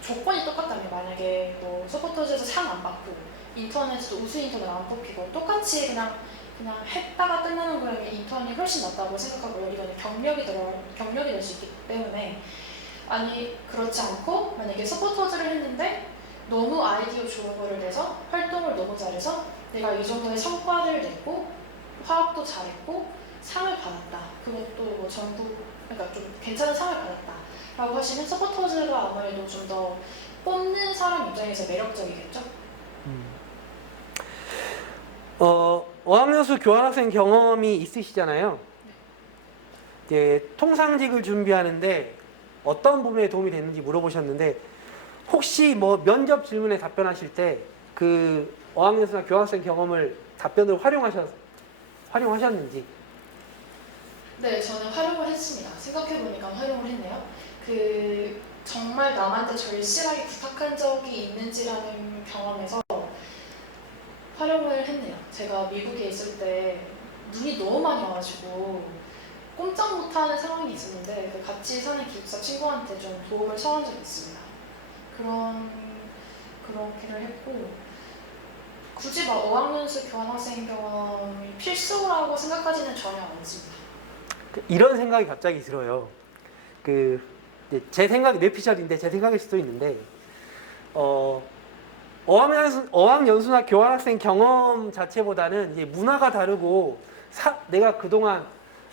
조건이 똑같다면 만약에 뭐 서포터즈에서 상 안 받고 인턴에서도 우수 인턴을 안 뽑히고 똑같이 그냥 했다가 끝나는 거라면 인턴이 훨씬 낫다고 생각하고요. 이거는 경력이 될 수 있기 때문에 아니 그렇지 않고 만약에 서포터즈를 했는데 너무 아이디어 좋은 거를 내서 활동을 너무 잘해서 내가 이 정도의 성과를 냈고 화학도 잘했고 상을 받았다. 그것도 뭐 전부 그러니까 좀 괜찮은 상을 받았다라고 하시면 서포터즈가 아무래도 좀 더 뽑는 사람 입장에서 매력적이겠죠. 어학연수 교환학생 경험이 있으시잖아요. 이제 통상직을 준비하는데 어떤 부분에 도움이 됐는지 물어보셨는데 혹시 뭐 면접 질문에 답변하실 때 그 어학연수나 교환학생 경험을 답변으로 활용하셨는지. 네, 저는 활용을 했습니다. 생각해보니까 활용을 했네요. 그 정말 남한테 절실하게 부탁한 적이 있는지라는 경험에서 활용을 했네요. 제가 미국에 있을 때 눈이 너무 많이 와가지고 꼼짝 못하는 상황이 있었는데 그 같이 사는 기숙사 친구한테 좀 도움을 청한 적이 있습니다. 그렇게를 했고 굳이 막 어학연수 교환학생 경험이 필수라고 생각하지는 전혀 않습니다. 이런 생각이 갑자기 들어요. 제 생각이 뇌피셜인데 제 생각일 수도 있는데 어학연수나 교환학생 경험 자체보다는 이제 문화가 다르고 내가 그동안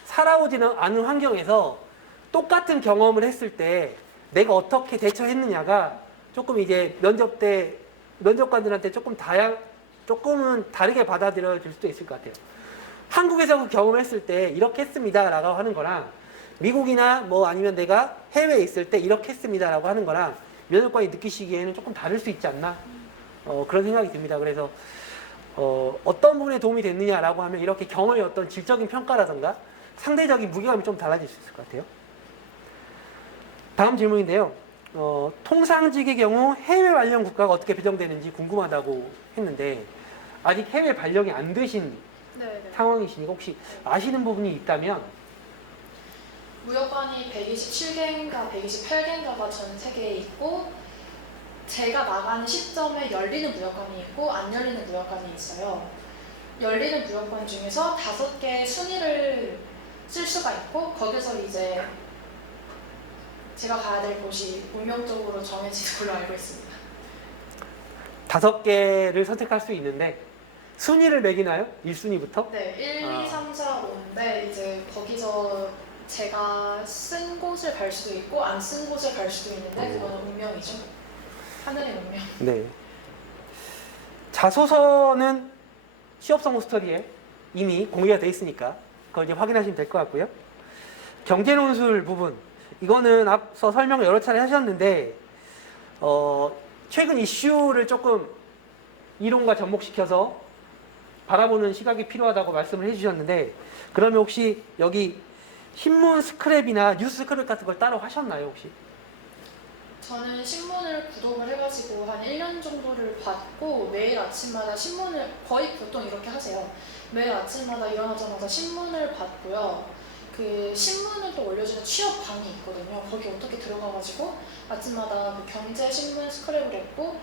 살아오지는 않은 환경에서 똑같은 경험을 했을 때 내가 어떻게 대처했느냐가 조금 이제 면접 때 면접관들한테 조금은 다르게 받아들여질 수도 있을 것 같아요. 한국에서 그 경험을 했을 때 이렇게 했습니다 라고 하는 거랑 미국이나 뭐 아니면 내가 해외에 있을 때 이렇게 했습니다 라고 하는 거랑 면접관이 느끼시기에는 조금 다를 수 있지 않나 그런 생각이 듭니다. 그래서 어떤 부분에 도움이 됐느냐라고 하면 이렇게 경험의 어떤 질적인 평가라던가 상대적인 무게감이 좀 달라질 수 있을 것 같아요. 다음 질문인데요. 통상직의 경우 해외 발령 국가가 어떻게 배정되는지 궁금하다고 했는데 아직 해외 발령이 안 되신 네. 상황이시니까 혹시 아시는 부분이 있다면 무역관이 127개인가 128개인가가 전 세계에 있고 제가 나가는 시점에 열리는 무역관이 있고 안 열리는 무역관이 있어요. 열리는 무역관 중에서 5개의 순위를 쓸 수가 있고 거기서 이제 제가 가야 될 곳이 운명적으로 정해지는 걸로 알고 있습니다. 5개를 선택할 수 있는데 순위를 매기나요? 1순위부터? 네, 1, 2, 3, 4, 5인데 이제 거기서 제가 쓴 곳을 갈 수도 있고 안 쓴 곳을 갈 수도 있는데 그거는 운명이죠. 하늘의 운명. 네. 자소서는 취업성공 스터디에 이미 공개가 돼 있으니까 그걸 이제 확인하시면 될 것 같고요. 경제 논술 부분 이거는 앞서 설명을 여러 차례 하셨는데 최근 이슈를 조금 이론과 접목시켜서 바라보는 시각이 필요하다고 말씀을 해주셨는데 그러면 혹시 여기 신문 스크랩이나 뉴스 스크랩 같은 걸 따로 하셨나요 혹시? 저는 신문을 구독을 해가지고 한 1년 정도를 받고 매일 아침마다 신문을 거의 보통 이렇게 하세요. 매일 아침마다 일어나자마자 신문을 받고요. 그 신문을 또 올려주는 취업방이 있거든요. 거기 어떻게 들어가가지고 아침마다 그 경제 신문 스크랩을 했고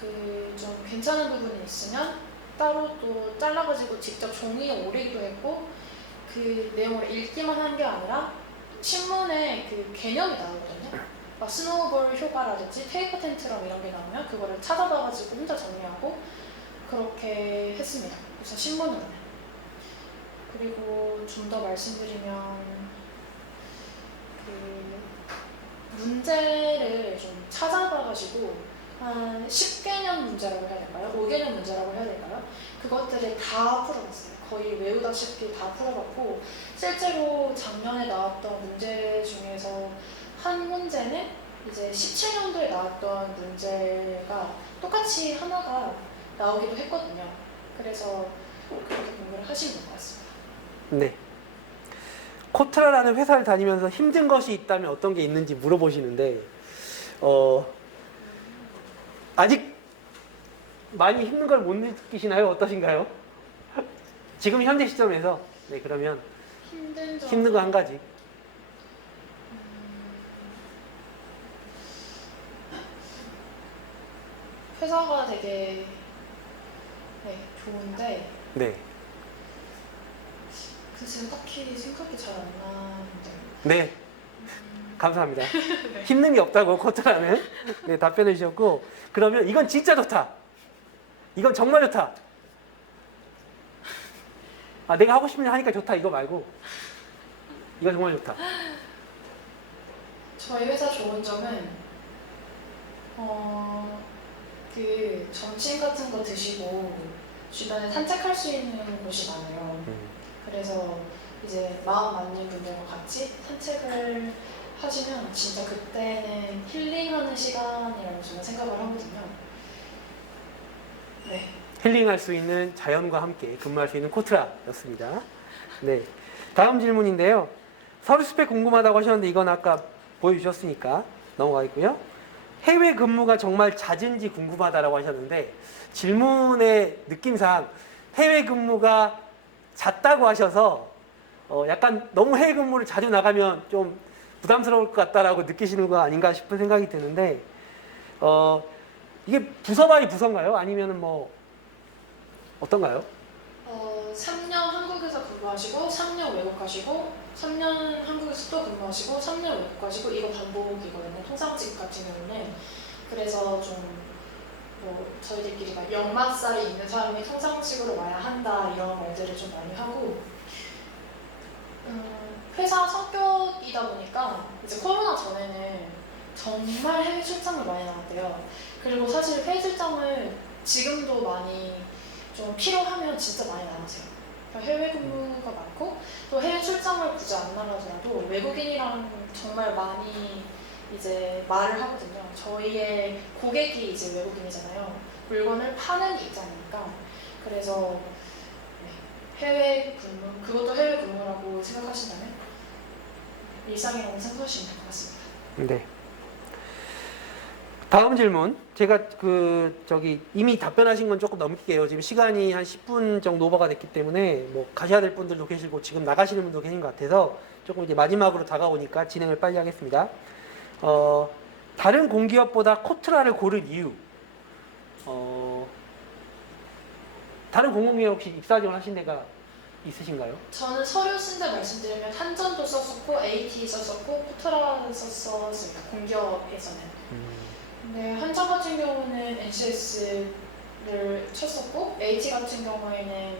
그 좀 괜찮은 부분이 있으면 따로 또 잘라가지고 직접 종이에 오리기도 했고 그 내용을 읽기만 한 게 아니라 신문에 그 개념이 나오거든요. 막 스노우볼 효과라든지 테이프 텐트럼 이런 게 나오면 그거를 찾아봐가지고 혼자 정리하고 그렇게 했습니다. 그래서 신문으로는. 그리고 좀 더 말씀드리면 그 문제를 좀 찾아봐가지고 한 10개년 문제라고 해야 될까요? 5개년 문제라고 해야 될까요? 그것들을 다 풀어봤어요. 거의 외우다시피 다 풀어봤고 실제로 작년에 나왔던 문제 중에서 한 문제는 이제 17년도에 나왔던 문제가 똑같이 하나가 나오기도 했거든요. 그래서 그렇게 공부를 하시면 될 것 같습니다. 네. 코트라라는 회사를 다니면서 힘든 것이 있다면 어떤 게 있는지 물어보시는데 아직 많이 힘든 걸 못 느끼시나요? 어떠신가요? 지금 현재 시점에서 네 그러면 힘든 거 한 가지. 회사가 되게 좋은데 네. 글쎄요 딱히 생각이 잘 안 나는데 네. 감사합니다. 힘든 게 없다고 코트라는 네, 답변해 주셨고 그러면 이건 진짜 좋다. 이건 정말 좋다. 아 내가 하고 싶은 일 하니까 좋다 이거 말고 이거 정말 좋다. 저희 회사 좋은 점은 그 점심 같은 거 드시고 주변에 산책할 수 있는 곳이 많아요. 그래서 이제 마음 맞는 분들과 같이 산책을 하시면 진짜 그때는 힐링하는 시간이라고 저는 생각을 하거든요. 네. 힐링할 수 있는 자연과 함께 근무할 수 있는 코트라였습니다. 네. 다음 질문인데요. 서류 스펙 궁금하다고 하셨는데 이건 아까 보여주셨으니까 넘어가겠고요. 해외 근무가 정말 잦은지 궁금하다라고 하셨는데 질문의 느낌상 해외 근무가 잦다고 하셔서 약간 너무 해외 근무를 자주 나가면 좀 부담스러울 것 같다라고 느끼시는 거 아닌가 싶은 생각이 드는데 이게 부서 바이 부서인가요? 아니면 뭐 어떤가요? 3년 한국에서 근무하시고 3년 외국 가시고 3년 한국에서 또 근무하시고 3년 외국 가시고 이거 반복이거든요. 통상직 같은 경우는. 그래서 좀 뭐 저희들끼리 막 역마살이 있는 사람이 통상직으로 와야 한다 이런 말들을 좀 많이 하고 회사 성격이다 보니까 이제 코로나 전에는 정말 해외 출장을 많이 나왔대요. 그리고 사실 해외 출장을 지금도 많이 좀 필요하면 진짜 많이 나가세요. 해외 근무가 많고 또 해외 출장을 굳이 안 나가더라도 외국인이랑 정말 많이 이제 말을 하거든요. 저희의 고객이 이제 외국인이잖아요. 물건을 파는 입장이니까. 그래서 해외 근무, 그것도 해외 근무라고 생각하신다면 일상이라고 생각하시면 될 것 같습니다. 네. 다음 질문. 제가 이미 답변하신 건 조금 넘길게요. 지금 시간이 한 10분 정도 오버가 됐기 때문에 뭐 가셔야 될 분들도 계시고 지금 나가시는 분도 계신 것 같아서 조금 이제 마지막으로 다가오니까 진행을 빨리 하겠습니다. 다른 공기업보다 코트라를 고를 이유. 다른 공공기업 혹시 입사 지원하신 데가 있으신가요? 저는 서류 쓴 데 말씀드리면 한전도 썼었고 AT 썼었고 코트라 썼었습니다. 공기업에서는. 근데 한전 같은 경우는 NCS를 쳤었고 AT 같은 경우에는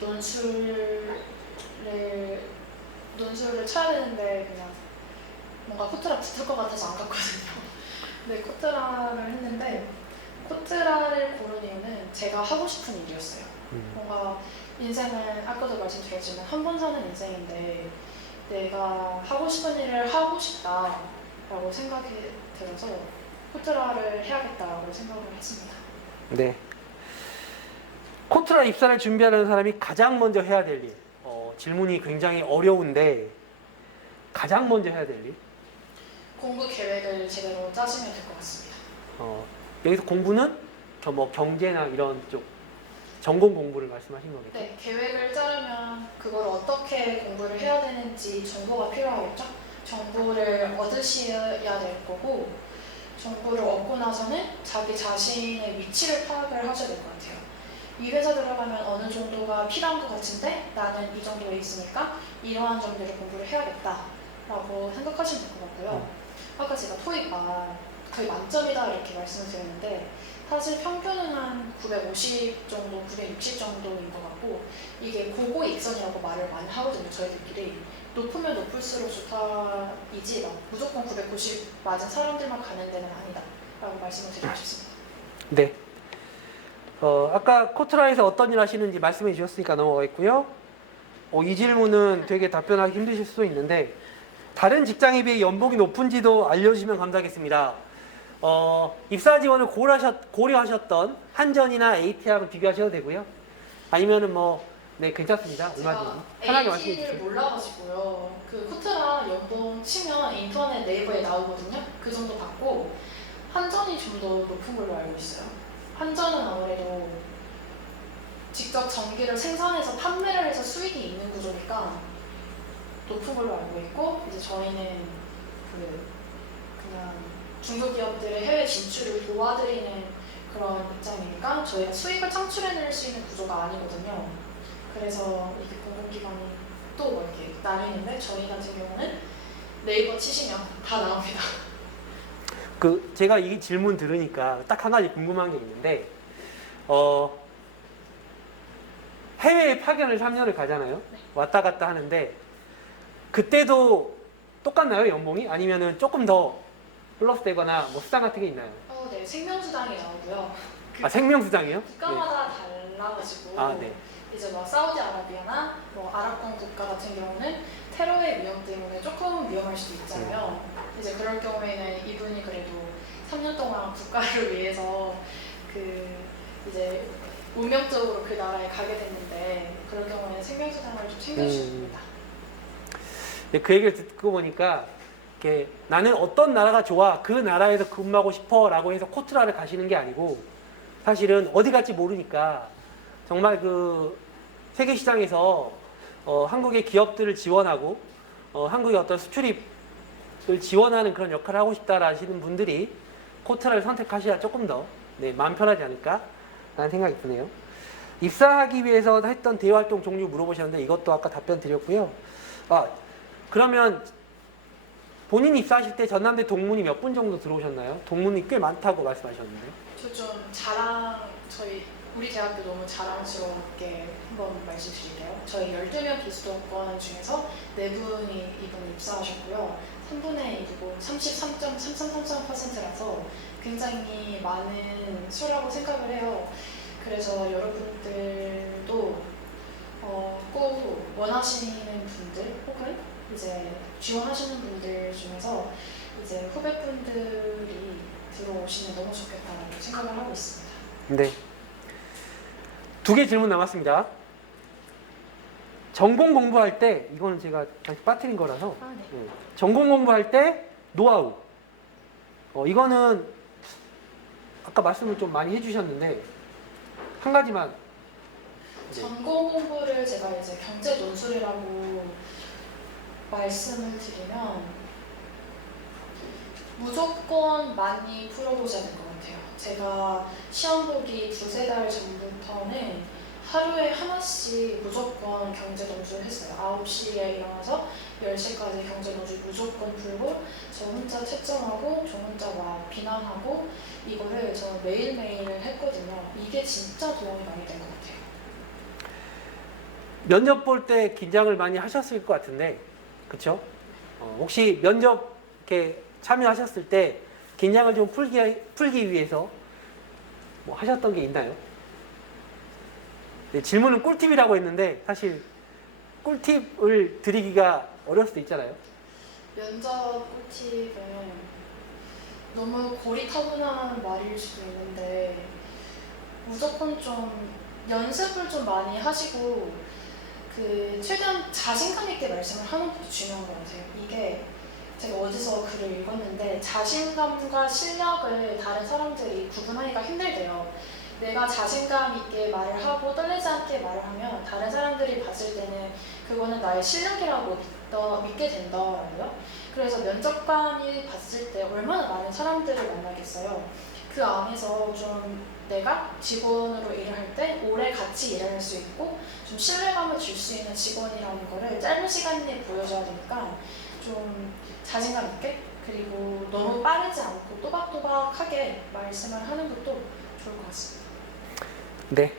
논술을 쳐야 되는데 그냥 뭔가 코트라 붙을 것 같아서 안 갔거든요. 근데 코트라를 했는데 코트라를 고른 이유는 제가 하고 싶은 일이었어요. 뭔가 인생은 아까도 말씀드렸지만 한 번 사는 인생인데 내가 하고 싶은 일을 하고 싶다라고 생각이 들어서 코트라를 해야겠다라고 생각을 했습니다. 네. 코트라 입사를 준비하는 사람이 가장 먼저 해야 될 일. 질문이 굉장히 어려운데 가장 먼저 해야 될 일. 공부 계획을 제대로 짜시면 될 것 같습니다. 여기서 공부는 뭐 경제나 이런 쪽 전공 공부를 말씀하신 거겠죠? 네, 계획을 짜려면 그걸 어떻게 공부를 해야 되는지 정보가 필요하겠죠? 정보를 얻으셔야 될 거고 정보를 얻고 나서는 자기 자신의 위치를 파악을 하셔야 될 것 같아요. 이 회사 들어가면 어느 정도가 필요한 것 같은데 나는 이 정도에 있으니까 이러한 점들을 공부를 해야겠다라고 생각하시면 될 것 같고요. 아까 제가 토익만 거의 만점이다 이렇게 말씀을 드렸는데 사실 평균은 한 950 정도, 960 정도인 것 같고 이게 고고 익선이라고 말을 많이 하거든요. 저희들끼리 높으면 높을수록 좋다 이지 무조건 990 맞은 사람들만 가는 데는 아니다 라고 말씀을 드리고 싶습니다. 네. 아까 코트라에서 어떤 일 하시는지 말씀해 주셨으니까 넘어가겠고요. 이 질문은 되게 답변하기 힘드실 수도 있는데 다른 직장에 비해 연봉이 높은지도 알려주시면 감사하겠습니다. 입사 지원을 고려하셨던 한전이나 AT하고 비교하셔도 되고요. 아니면은 네, 괜찮습니다. 얼마든지 편하게 말씀해 AT를 주세요. 몰라가지고요. 그 코트라 연봉 치면 인터넷 네이버에 나오거든요. 그 정도 받고 한전이 좀 더 높은 걸로 알고 있어요. 한전은 아무래도 직접 전기를 생산해서 판매를 해서 수익이 있는 구조니까 높은 걸로 알고 있고, 이제 저희는 그냥 중소기업들의 해외 진출을 도와드리는 그런 입장이니까 저희가 수익을 창출해낼 수 있는 구조가 아니거든요. 그래서 이게 공공기관이 또 이렇게 나뉘는데 저희 같은 경우는 네이버 치시면 다 나옵니다. 제가 이 질문 들으니까 딱 한 가지 궁금한 게 있는데 해외에 파견을 3년을 가잖아요. 왔다 갔다 하는데 그때도 똑같나요, 연봉이? 아니면은 조금 더 플러스 되거나 수당 같은 게 있나요? 네, 생명수당이 나오고요. 생명수당이요? 국가마다 달라가지고 네. 이제 사우디아라비아나 아랍권 국가 같은 경우는 테러의 위험 때문에 조금 위험할 수도 있잖아요. 이제 그럴 경우에는 이분이 그래도 3년 동안 국가를 위해서 이제 운명적으로 그 나라에 가게 됐는데 그럴 경우에는 생명수당을 좀 챙겨주십니다. 네, 그 얘기를 듣고 보니까 나는 어떤 나라가 좋아, 그 나라에서 근무하고 싶어 라고 해서 코트라를 가시는 게 아니고 사실은 어디 갈지 모르니까 정말 세계 시장에서 한국의 기업들을 지원하고 한국의 어떤 수출입을 지원하는 그런 역할을 하고 싶다 하시는 분들이 코트라를 선택하셔야 조금 더 마음 편하지 않을까 라는 생각이 드네요. 입사하기 위해서 했던 대외활동 종류 물어보셨는데 이것도 아까 답변 드렸고요. 그러면 본인이 입사하실 때 전남대 동문이 몇 분 정도 들어오셨나요? 동문이 꽤 많다고 말씀하셨는데. 저 좀 우리 대학교 너무 자랑스럽게 한번 말씀드릴게요. 저희 12명 비수도권 중에서 4분이 이번에 입사하셨고요. 3분의 2고 33.3333%라서 굉장히 많은 수라고 생각을 해요. 그래서 여러분들도 꼭 원하시는 분들 혹은 이제 지원하시는 분들 중에서 이제 후배분들이 들어오시면 너무 좋겠다라고 생각을 하고 있습니다. 네. 2개 질문 남았습니다. 전공 공부할 때, 이거는 제가 다시 빠뜨린 거라서, 네. 전공 공부할 때 노하우. 이거는 아까 말씀을 좀 많이 해주셨는데 한 가지만. 네. 전공 공부를 제가 이제 경제 논술이라고 말씀을 드리면 무조건 많이 풀어보셔야 될 것 같아요. 제가 시험 보기 2-3달 전부터는 하루에 하나씩 무조건 경제 논술 했어요. 9시에 일어나서 10시까지 경제 논술 무조건 풀고 저 혼자 채점하고 저 혼자 비난하고 이거를 저는 매일매일 했거든요. 이게 진짜 도움이 많이 된 것 같아요. 면접 볼 때 긴장을 많이 하셨을 것 같은데, 그쵸? 혹시 면접 이렇게 참여하셨을 때 긴장을 좀 풀기 위해서 하셨던 게 있나요? 네, 질문은 꿀팁이라고 했는데 사실 꿀팁을 드리기가 어려울 수도 있잖아요. 면접 꿀팁은 너무 고리타분한 말일 수도 있는데 무조건 좀 연습을 좀 많이 하시고 최대한 자신감 있게 말씀을 하는 것도 중요한 것 같아요. 이게 제가 어디서 글을 읽었는데 자신감과 실력을 다른 사람들이 구분하기가 힘들대요. 내가 자신감 있게 말을 하고 떨리지 않게 말을 하면 다른 사람들이 봤을 때는 그거는 나의 실력이라고 믿게 된다고요. 그래서 면접관이 봤을 때 얼마나 많은 사람들을 만나겠어요. 그 안에서 좀 내가 직원으로 일을 할 때 오래 같이 일할 수 있고 좀 신뢰감을 줄 수 있는 직원이라는 거를 짧은 시간 내에 보여줘야 되니까 좀 자신감 있게 그리고 너무 빠르지 않고 또박또박하게 말씀을 하는 것도 좋을 것 같습니다. 네,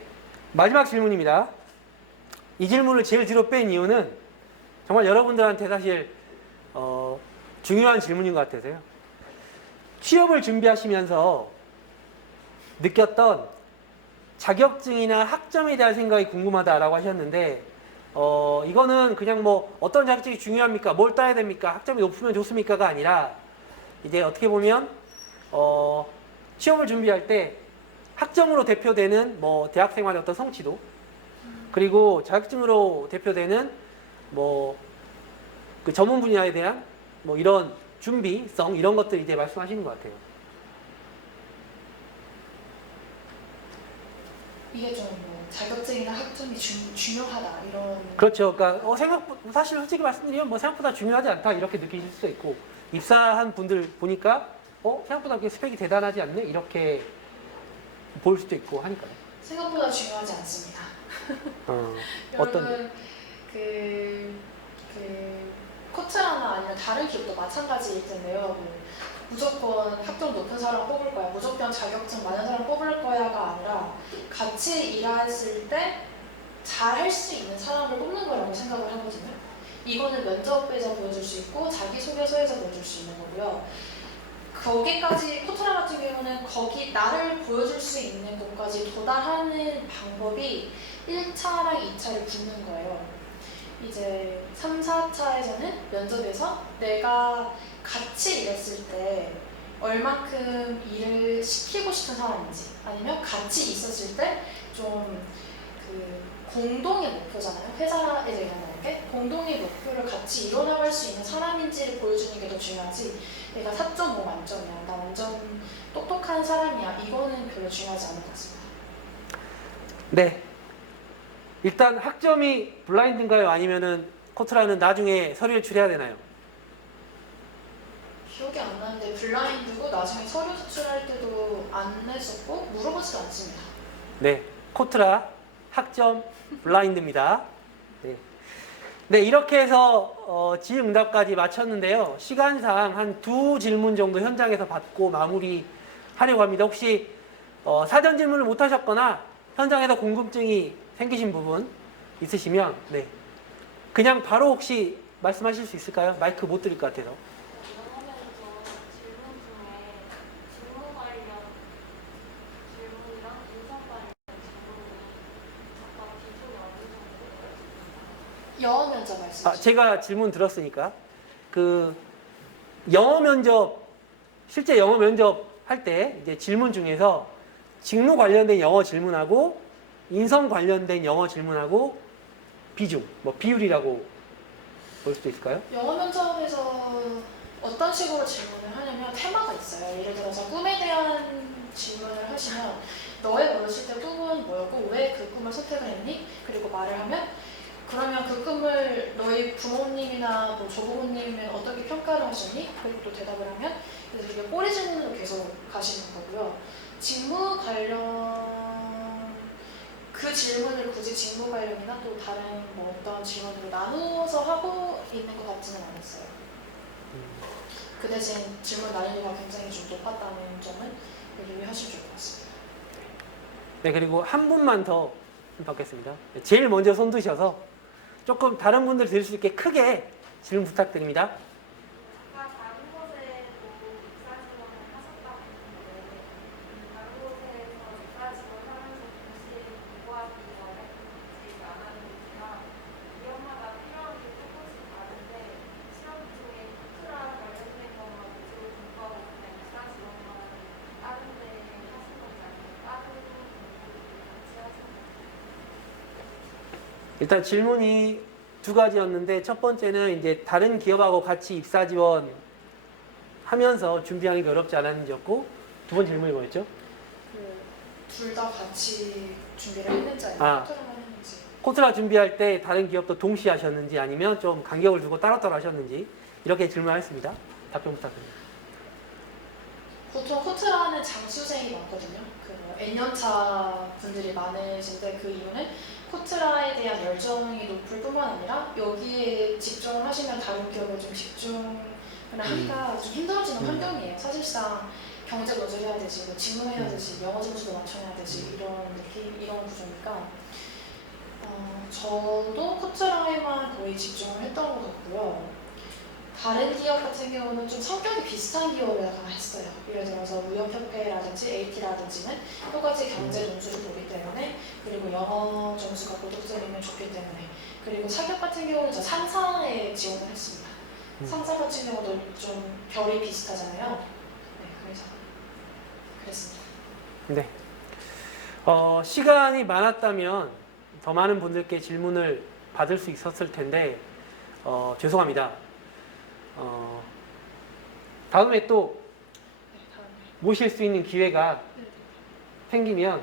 마지막 질문입니다. 이 질문을 제일 뒤로 뺀 이유는 정말 여러분들한테 사실 중요한 질문인 것 같아서요. 취업을 준비하시면서 느꼈던 자격증이나 학점에 대한 생각이 궁금하다라고 하셨는데, 이거는 그냥 뭐 어떤 자격증이 중요합니까? 뭘 따야 됩니까? 학점이 높으면 좋습니까가 아니라, 이제 어떻게 보면 취업을 준비할 때 학점으로 대표되는 뭐 대학 생활의 어떤 성취도, 그리고 자격증으로 대표되는 뭐 그 전문 분야에 대한 뭐 이런 준비성, 이런 것들 이제 말씀하시는 것 같아요. 이게 좀 뭐 자격증이나 학점이 중요하다 이런. 그렇죠. 그러니까 사실 솔직히 말씀드리면 뭐 생각보다 중요하지 않다 이렇게 느끼실 수도 있고, 입사한 분들 보니까 생각보다 그렇게 스펙이 대단하지 않네 이렇게 볼 수도 있고 하니까요. 생각보다 중요하지 않습니다. 어떤 여러분 코트라나 아니면 다른 기업도 마찬가지일 텐데요. 뭐 무조건 학점 높은 사람 뽑을 거야, 무조건 자격증 많은 사람 뽑을 거야가 아니라 같이 일했을 때 잘 할 수 있는 사람을 뽑는 거라고 생각을 하거든요. 이거는 면접에서 보여줄 수 있고 자기소개서에서 보여줄 수 있는 거고요. 거기까지 코트라 같은 경우는 거기 나를 보여줄 수 있는 곳까지 도달하는 방법이 1차랑 2차를 붙는 거예요. 이제 3, 4차에서는 면접에서 내가 같이 일했을 때 얼만큼 일을 시키고 싶은 사람인지, 아니면 같이 있었을 때 좀 그 공동의 목표잖아요. 회사에서 일어나는 게 공동의 목표를 같이 이뤄나갈 수 있는 사람인지를 보여주는 게 더 중요하지, 내가 4.5 만점이야, 나 완전 똑똑한 사람이야, 이거는 별로 중요하지 않을 것 같습니다. 네. 일단 학점이 블라인드인가요? 아니면은 코트라는 나중에 서류 제출해야 되나요? 기억이 안 나는데 블라인드고 나중에 서류 제출할 때도 안 냈었고 물어보지도 않습니다. 네. 코트라 학점 블라인드입니다. 네. 네, 이렇게 해서 질응답까지 마쳤는데요. 시간상 한 2질문 정도 현장에서 받고 마무리하려고 합니다. 혹시 사전 질문을 못 하셨거나 현장에서 궁금증이 생기신 부분 있으시면 네, 그냥 바로 혹시 말씀하실 수 있을까요? 마이크 못 드릴 것 같아서. 영어 면접 말씀이시죠? 제가 질문 들었으니까 그 영어 면접, 실제 영어 면접 할 때 이제 질문 중에서 직무 관련된 영어 질문하고 인성 관련된 영어 질문하고 비중, 뭐 비율이라고 볼 수도 있을까요? 영어 면접에서 어떤 식으로 질문을 하냐면 테마가 있어요. 예를 들어서 꿈에 대한 질문을 하시면 너의 어렸을 때 꿈은 뭐였고 왜 그 꿈을 선택을 했니? 그리고 말을 하면 그러면 그 꿈을 너희 부모님이나 뭐 조부모님은 어떻게 평가를 하셨니? 그리고 또 대답을 하면 그래서 이게 꼬리 질문으로 계속 가시는 거고요. 직무 관련 그 질문을 굳이 직무 관련이나 또 다른 뭐 어떤 질문으로 나누어서 하고 있는 것 같지는 않았어요. 그 대신 질문 난이도가 굉장히 좀 높았다는 점은 유의하시면 좋을 것 같습니다. 네, 그리고 한 분만 더 받겠습니다. 제일 먼저 손 드셔서 조금 다른 분들 들을 수 있게 크게 질문 부탁드립니다. 아까 다른 곳에도 입사 지원을 하셨다고 했는데 다른 곳에서 입사 지원하면서 동시에 공부하기 어렵지 않았는지나 기업마다 필요한 게 조금씩 다른데 시험 중에 코트라 관련된 것만 위주로 공부하고 그냥 입사 지원만 다른 데 하신 건지 아니면 다른 공부를 같이 하신 건지. 일단 질문이 두 가지였는데 첫 번째는 이제 다른 기업하고 같이 입사 지원 하면서 준비하기 어렵지 않았는지였고, 두 번째 질문이 뭐였죠? 둘 다 같이 준비를 했는지 아니면 아. 코트라만 했는지. 코트라 준비할 때 다른 기업도 동시에 하셨는지 아니면 좀 간격을 두고 따로따로 하셨는지 이렇게 질문하였습니다. 답변 부탁드립니다. 보통 코트라는 장수생이 많거든요. 그뭐 N년차 분들이 많으신데 그 이유는 코트라에 대한 열정이 높을 뿐만 아니라 여기에 집중을 하시면 다른 기업에 좀 집중을 하기가 좀 힘들어지는 환경이에요. 사실상 경제 노조를 해야 되지, 뭐 직무해야 되지, 영어 점수도 맞춰야 되지 이런 느낌, 이런 구조니까 저도 코트라에만 거의 집중을 했던 것 같고요. 다른 기업 같은 경우는 좀 성격이 비슷한 기업을 약간 했어요. 예를 들어서 무역협회라든지 AT라든지는 똑같이 경제 점수를 보기 때문에, 그리고 영어 점수가 고득점이면 좋기 때문에, 그리고 사기업 같은 경우는 저 상사에 지원을 했습니다. 상사 같은 경우도 좀 결이 비슷하잖아요. 네, 그래서 그랬습니다. 네. 시간이 많았다면 더 많은 분들께 질문을 받을 수 있었을 텐데 죄송합니다. 다음에 또 네, 다음에. 모실 수 있는 기회가 네, 네. 생기면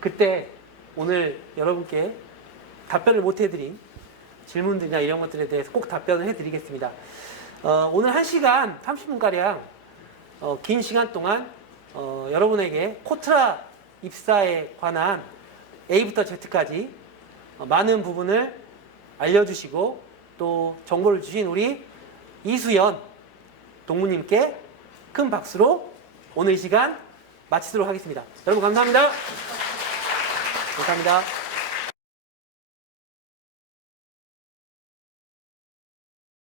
그때 오늘 여러분께 답변을 못 해드린 질문들이나 이런 것들에 대해서 꼭 답변을 해드리겠습니다. 오늘 1시간 30분가량 긴 시간 동안 여러분에게 코트라 입사에 관한 A부터 Z까지 많은 부분을 알려주시고 또 정보를 주신 우리 이수연 동무님께 큰 박수로 오늘 이 시간 마치도록 하겠습니다. 여러분 감사합니다. 감사합니다.